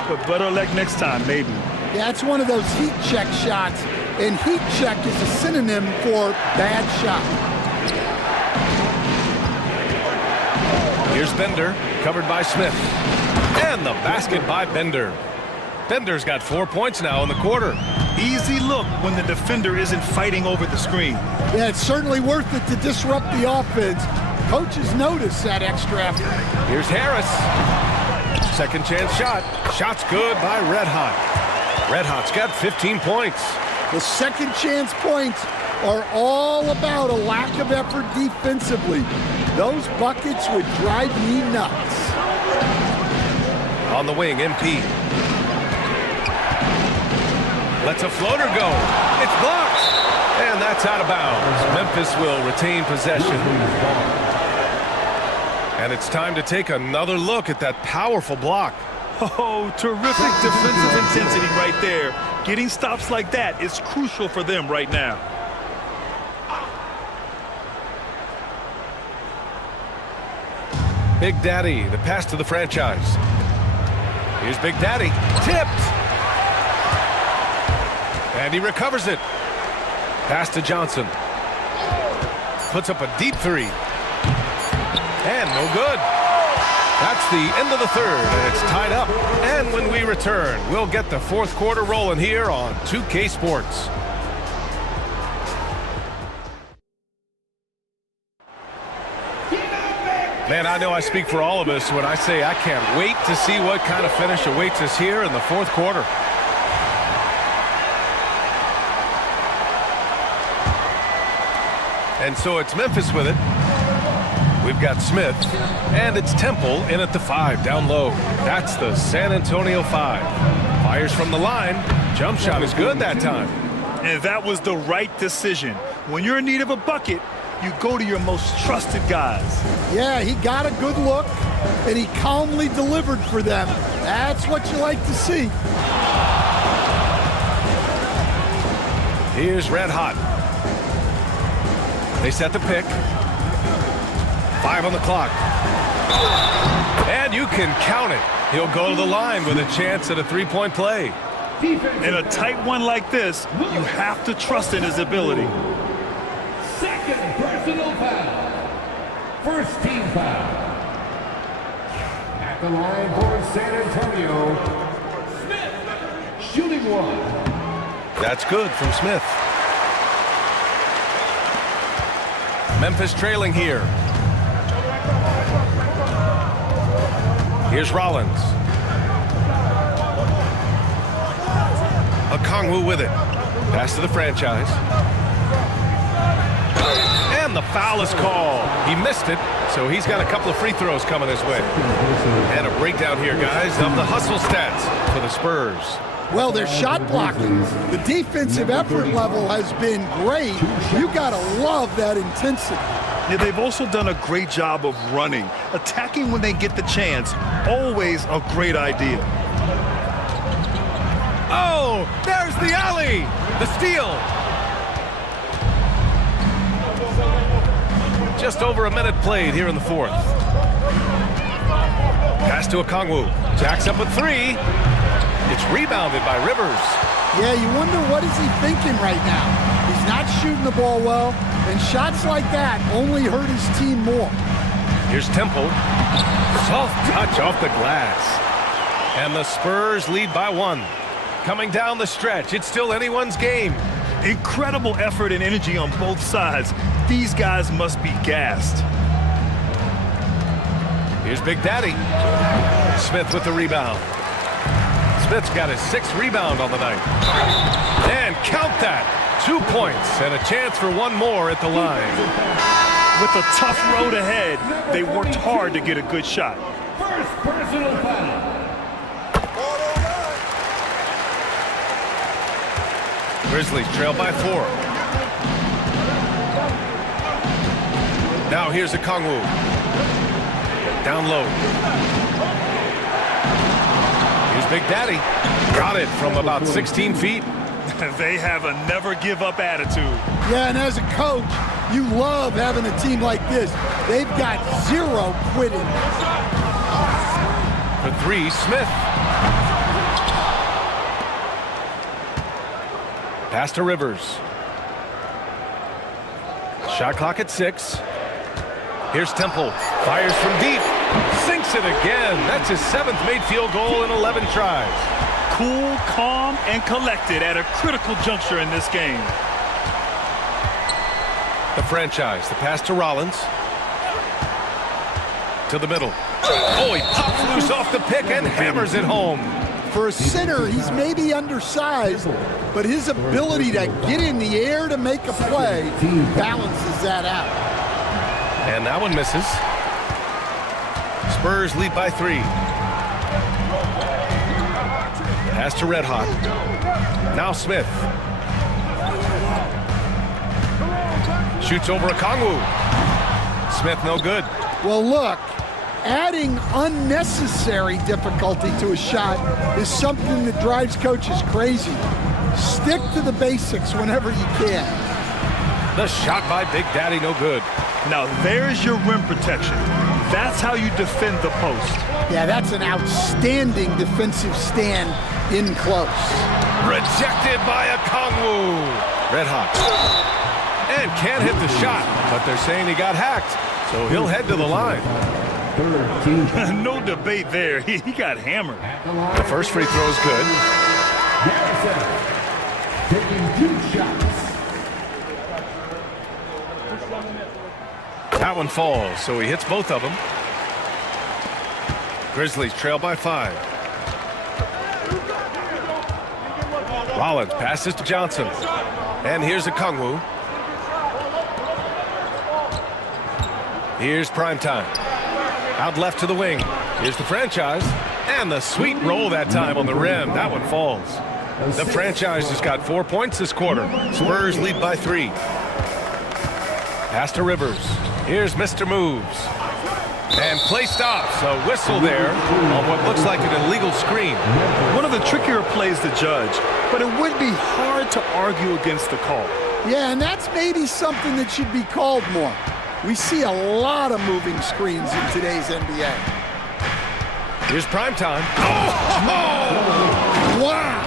But better luck next time, maybe. Yeah, it's one of those heat check shots. And heat check is a synonym for bad shot. Here's Bender, covered by Smith. And the basket by Bender. Bender's got 4 points now in the quarter. Easy look when the defender isn't fighting over the screen. Yeah, it's certainly worth it to disrupt the offense. Coaches notice that extra effort. Here's Harris. Second chance shot. Shot's good by Red Hot. Red Hot's got 15 points. The second chance points are all about a lack of effort defensively. Those buckets would drive me nuts. On the wing, MP. Lets a floater go. It's blocked. And that's out of bounds. Memphis will retain possession. And it's time to take another look at that powerful block. Oh, terrific defensive intensity right there. Getting stops like that is crucial for them right now. Big Daddy, the pass to the franchise. Here's Big Daddy, tipped. And he recovers it. Pass to Johnson. Puts up a deep three. And no good. That's the end of the third, and it's tied up. And when we return, we'll get the fourth quarter rolling here on 2K Sports. Man, I know I speak for all of us when I say I can't wait to see what kind of finish awaits us here in the fourth quarter. And so it's Memphis with it. We've got Smith, and it's Temple in at the 5, down low. That's the San Antonio 5. Fires from the line. Jump shot is good that time. And that was the right decision. When you're in need of a bucket, you go to your most trusted guys. Yeah, he got a good look, and he calmly delivered for them. That's what you like to see. Here's Red Hot. They set the pick. 5 on the clock. And you can count it. He'll go to the line with a chance at a three-point play. In a tight one like this, you have to trust in his ability. Second personal foul. First team foul. At the line for San Antonio, Smith, shooting one. That's good from Smith. Memphis trailing here. Here's Rollins. Okongwu with it. Pass to the franchise. And the foul is called. He missed it, so he's got a couple of free throws coming his way. And a breakdown here, guys, of the hustle stats for the Spurs. Well, they're shot blocking. The defensive effort level has been great. You got to love that intensity. Yeah, they've also done a great job of running. Attacking when they get the chance, always a great idea. Oh, there's the alley. The steal. Just over a minute played here in the fourth. Pass to Okongwu. Jacks up with 3. It's rebounded by Rivers. Yeah, you wonder what is he thinking right now. He's not shooting the ball well, and shots like that only hurt his team more. Here's Temple. Soft touch off the glass. And the Spurs lead by 1. Coming down the stretch, it's still anyone's game. Incredible effort and energy on both sides. These guys must be gassed. Here's Big Daddy. Smith with the rebound. Smith's got his 6th rebound on the night. And count that. 2 points and a chance for one more at the line. With a tough road ahead, they worked hard to get a good shot. First personal foul. Grizzlies trail by 4. Now here's Okongwu. Down low. Here's Big Daddy. Got it from about 16 feet. They have a never-give-up attitude. Yeah, and as a coach, you love having a team like this. They've got 0 quitting. For 3, Smith. Pass to Rivers. Shot clock at 6. Here's Temple. Fires from deep. Sinks it again. That's his 7th made field goal in 11 tries. Cool, calm, and collected at a critical juncture in this game. The franchise. The pass to Rollins. To the middle. Oh, he pops loose off the pick and hammers it home. For a center, he's maybe undersized, but his ability to get in the air to make a play balances that out. And that one misses. Spurs lead by 3. Pass to Red Hot. Now Smith. Shoots over Okongwu. Smith no good. Well, look, adding unnecessary difficulty to a shot is something that drives coaches crazy. Stick to the basics whenever you can. The shot by Big Daddy, no good. Now there's your rim protection. That's how you defend the post. Yeah, that's an outstanding defensive stand in close. Rejected by a Kongwu. Red hot. And can't hit the shot, but they're saying he got hacked, so he'll head to the line. No debate there. He got hammered. The first free throw is good. Taking 2 shots. That one falls, so he hits both of them. Grizzlies trail by 5. Rollins passes to Johnson. And here's a Kongwu. Here's Primetime. Out left to the wing. Here's the franchise. And the sweet roll that time on the rim. That one falls. The franchise has got 4 points this quarter. Spurs lead by 3. Pass to Rivers. Here's Mr. Moves. And play stops. A whistle there on what looks like an illegal screen. One of the trickier plays to judge, but it would be hard to argue against the call. Yeah, and that's maybe something that should be called more. We see a lot of moving screens in today's NBA. Here's Primetime. Wow!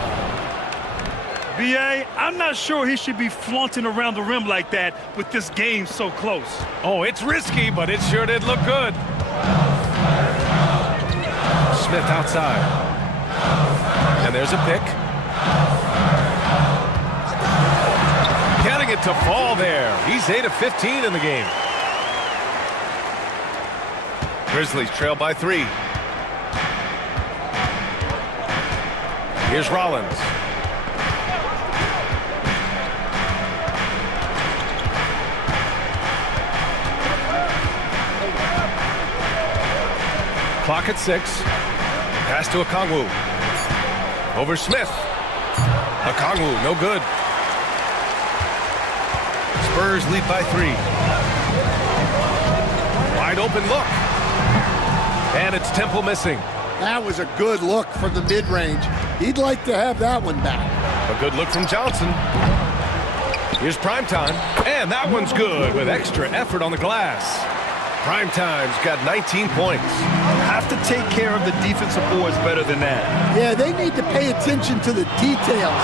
B.A., I'm not sure he should be flaunting around the rim like that with this game so close. Oh, it's risky, but it sure did look good. Smith outside. And there's a pick. Getting it to fall there. He's 8 of 15 in the game. Grizzlies trail by 3. Here's Rollins. Clock at 6. Pass to a Kongwu. Over Smith. A Kongwu, no good. Spurs lead by 3. Wide open look. And it's Temple missing. That was a good look from the mid-range. He'd like to have that one back. A good look from Johnson. Here's Primetime. And that one's good with extra effort on the glass. Primetime's got 19 points. Have to take care of the defensive boards better than that. Yeah, they need to pay attention to the details.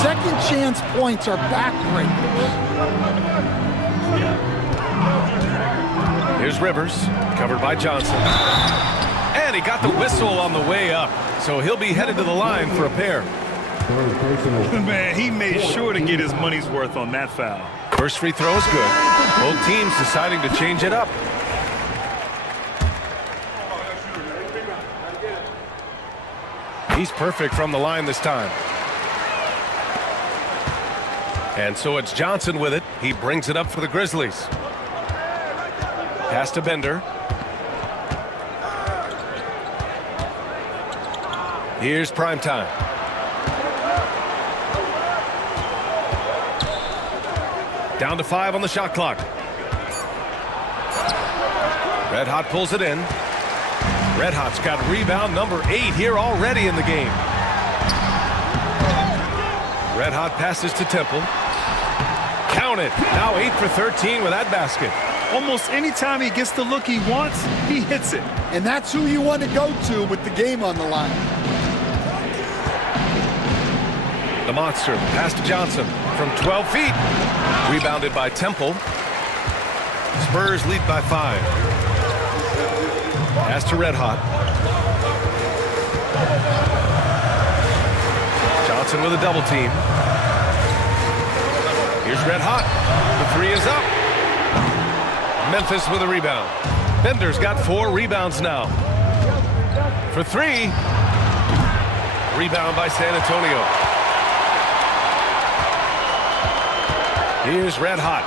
Second chance points are backbreakers. Here's Rivers, covered by Johnson. And he got the whistle on the way up, so he'll be headed to the line for a pair. Man, he made sure to get his money's worth on that foul. First free throw is good. Both teams deciding to change it up. He's perfect from the line this time. And so it's Johnson with it. He brings it up for the Grizzlies. Pass to Bender. Here's Primetime. Down to 5 on the shot clock. Red Hot pulls it in. Red Hot's got rebound number 8 here already in the game. Red Hot passes to Temple. Count it. Now 8 for 13 with that basket. Almost any time he gets the look he wants, he hits it. And that's who you want to go to with the game on the line. The monster pass to Johnson from 12 feet. Rebounded by Temple. Spurs lead by 5. Pass to Red Hot. Johnson with a double team. Here's Red Hot. The 3 is up. Memphis with a rebound. Bender's got 4 rebounds now. For 3. Rebound by San Antonio. Here's Red Hot.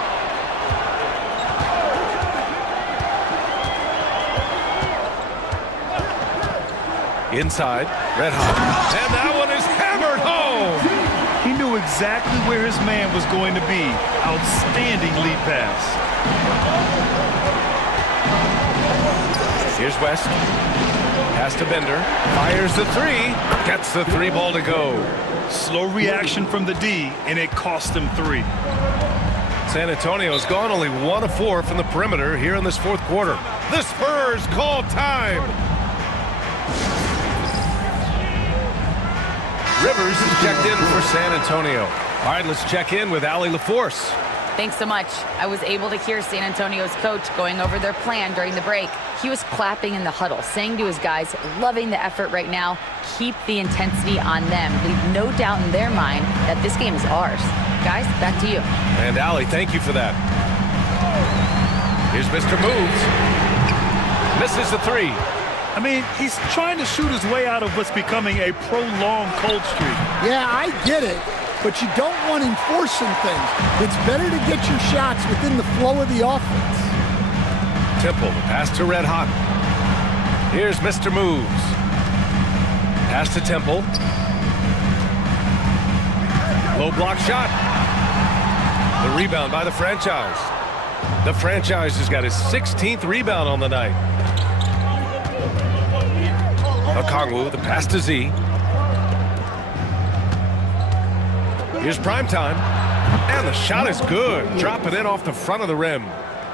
Inside, Red Hot. And that one is hammered home. He knew exactly where his man was going to be. Outstanding lead pass. Here's West. Pass to Bender. Fires the three. Gets the three ball to go. Slow reaction from the D, and it cost him 3. San Antonio's gone only 1 of 4 from the perimeter here in this fourth quarter. The Spurs call time. Rivers is checked in for San Antonio. All right, let's check in with Allie LaForce. Thanks so much. I was able to hear San Antonio's coach going over their plan during the break. He was clapping in the huddle, saying to his guys, loving the effort right now, keep the intensity on them. Leave no doubt in their mind that this game is ours. Guys, back to you. And Allie, thank you for that. Here's Mr. Moves. Misses the three. I mean, he's trying to shoot his way out of what's becoming a prolonged cold streak. Yeah, I get it, but you don't want enforcing things. It's better to get your shots within the flow of the offense. Temple, the pass to Red Hot. Here's Mr. Moves. Pass to Temple. Low block shot. The rebound by the franchise. The franchise has got his 16th rebound on the night. Okongwu, the pass to Z. Here's Primetime. And the shot is good. Dropping in off the front of the rim.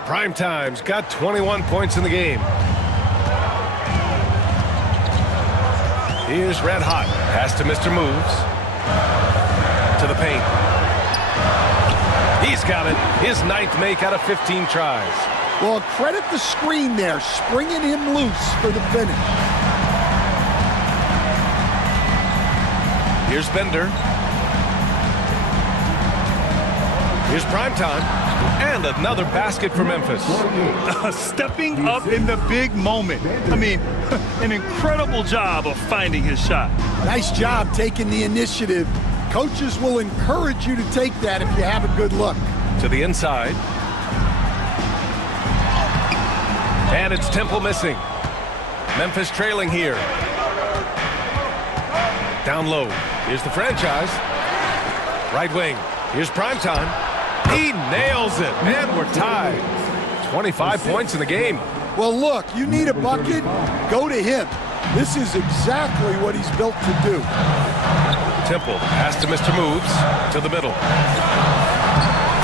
Primetime's got 21 points in the game. Here's Red Hot. Pass to Mr. Moves. To the paint. He's got it. His 9th make out of 15 tries. Well, credit the screen there, springing him loose for the finish. Here's Bender. Here's Primetime. And another basket for Memphis. Stepping up in the big moment. I mean, an incredible job of finding his shot. Nice job taking the initiative. Coaches will encourage you to take that if you have a good look. To the inside. And it's Temple missing. Memphis trailing here. Down low. Here's the franchise. Right wing. Here's Primetime. He nails it. And we're tied. 25 points in the game. Well, look, you need a bucket, go to him. This is exactly what he's built to do. Temple, pass to Mr. Moves, to the middle.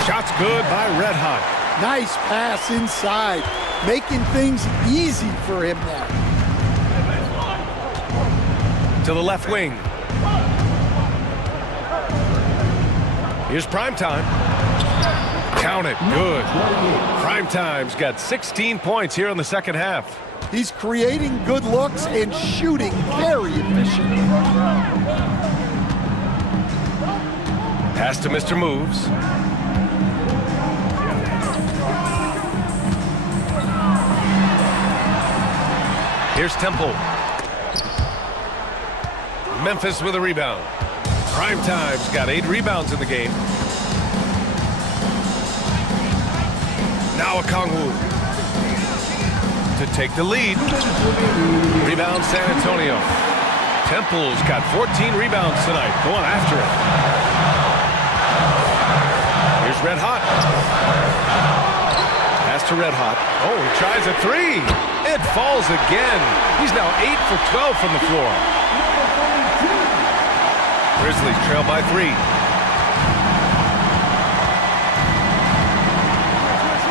Shot's good by Red Hot. Nice pass inside, making things easy for him now. To the left wing. Here's Primetime. Count it, good. Primetime's got 16 points here in the second half. He's creating good looks and shooting very efficiently. Pass to Mr. Moves. Here's Temple. Memphis with a rebound. Primetime's got 8 rebounds in the game. Now Okongwu to take the lead. Rebound San Antonio. Temple's got 14 rebounds tonight, going after it. Here's Red Hot. Pass to Red Hot. Oh, he tries a 3. It falls again. He's now 8 for 12 from the floor. Grizzlies trail by 3.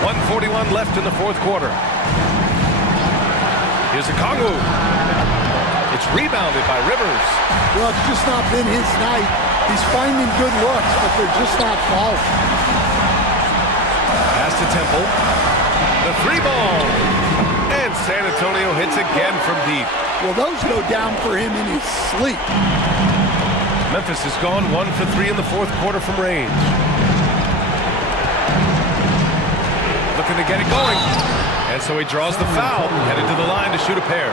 1:41 left in the fourth quarter. Here's Okongwu. It's rebounded by Rivers. Well, it's just not been his night. He's finding good looks, but they're just not falling. Pass to Temple. The 3 ball. And San Antonio hits again from deep. Well, those go down for him in his sleep. Memphis has gone 1 for 3 in the fourth quarter from range. Looking to get it going. And so he draws the foul, headed to the line to shoot a pair.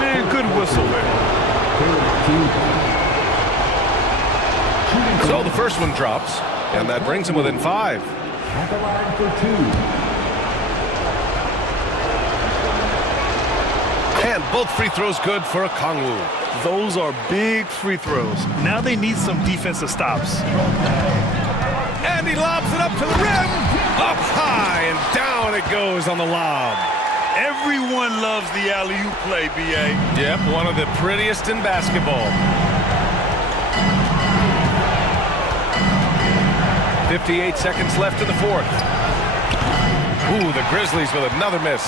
Man, good whistle there. So the first one drops, and that brings him within 5. At the line for 2. And both free throws good for Okongwu. Those are big free throws. Now they need some defensive stops. And he lobs it up to the rim. Up high and down it goes on the lob. Everyone loves the alley-oop play, B.A. Yep, one of the prettiest in basketball. 58 seconds left in the fourth. Ooh, the Grizzlies with another miss.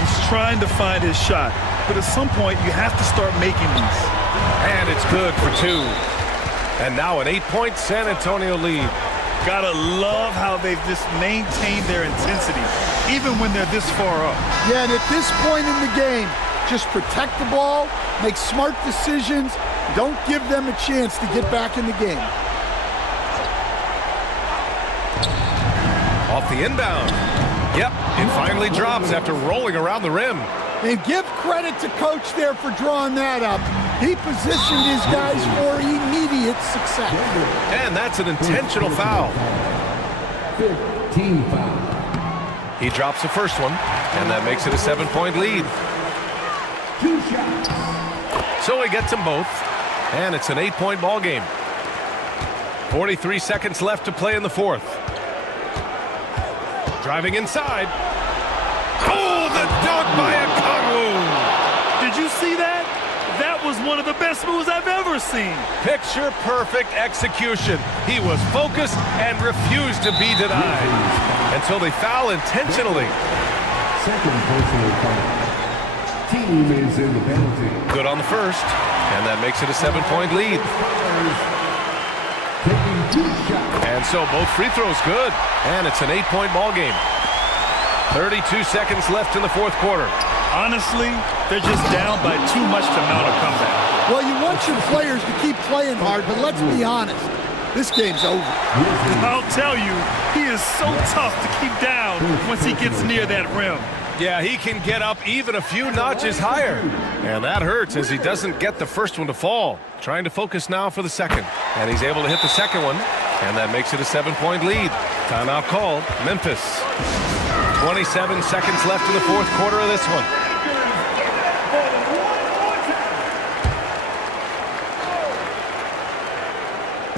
He's trying to find his shot, but at some point you have to start making these. And it's good for two. And now an 8-point San Antonio lead. Gotta love how they've just maintained their intensity, even when they're this far up. Yeah, and at this point in the game, just protect the ball, make smart decisions, don't give them a chance to get back in the game. Off the inbound. Yep, it finally drops after rolling around the rim. And give credit to Coach there for drawing that up. He positioned his guys for immediate success. And that's an intentional foul. 15 foul. He drops the first one, and that makes it a 7-point lead. 2 shots. So he gets them both, and it's an 8-point ball game. 43 seconds left to play in the fourth. Driving inside. Oh, the dunk by Okongwu. Did you see that? That was one of the best moves I've ever seen. Picture perfect execution. He was focused and refused to be denied until they foul intentionally. Second personal foul. Team is in the penalty. Good on the first, and that makes it a 7-point lead. Taking 2 shots. And so both free throws good, and it's an 8-point ball game. 32 seconds left in the fourth quarter. Honestly, they're just down by too much to mount a comeback. Well, you want your players to keep playing hard, but let's be honest, this game's over. I'll tell you, he is so tough to keep down once he gets near that rim. Yeah, he can get up even a few notches higher. And that hurts as he doesn't get the first one to fall. Trying to focus now for the second. And he's able to hit the second one. And that makes it a 7-point lead. Timeout called. Memphis. 27 seconds left in the fourth quarter of this one.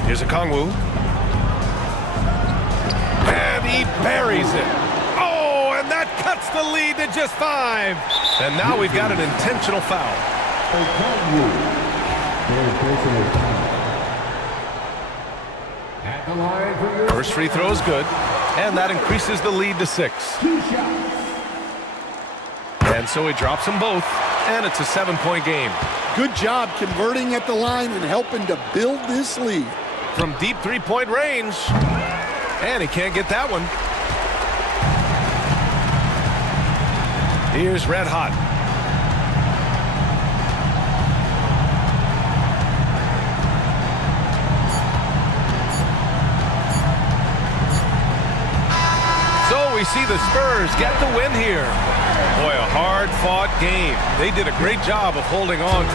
Here's Okongwu. And he buries it. Oh, and that cuts the lead to just 5. And now we've got an intentional foul. At the line for your First free throw is good, and that increases the lead to 6. 2 shots. And so he drops them both, and it's a 7-point game. Good job converting at the line and helping to build this lead. From deep 3-point range, and he can't get that one. Here's Red Hot. So we see the Spurs get the win here. Boy, a hard-fought game. They did a great job of holding on.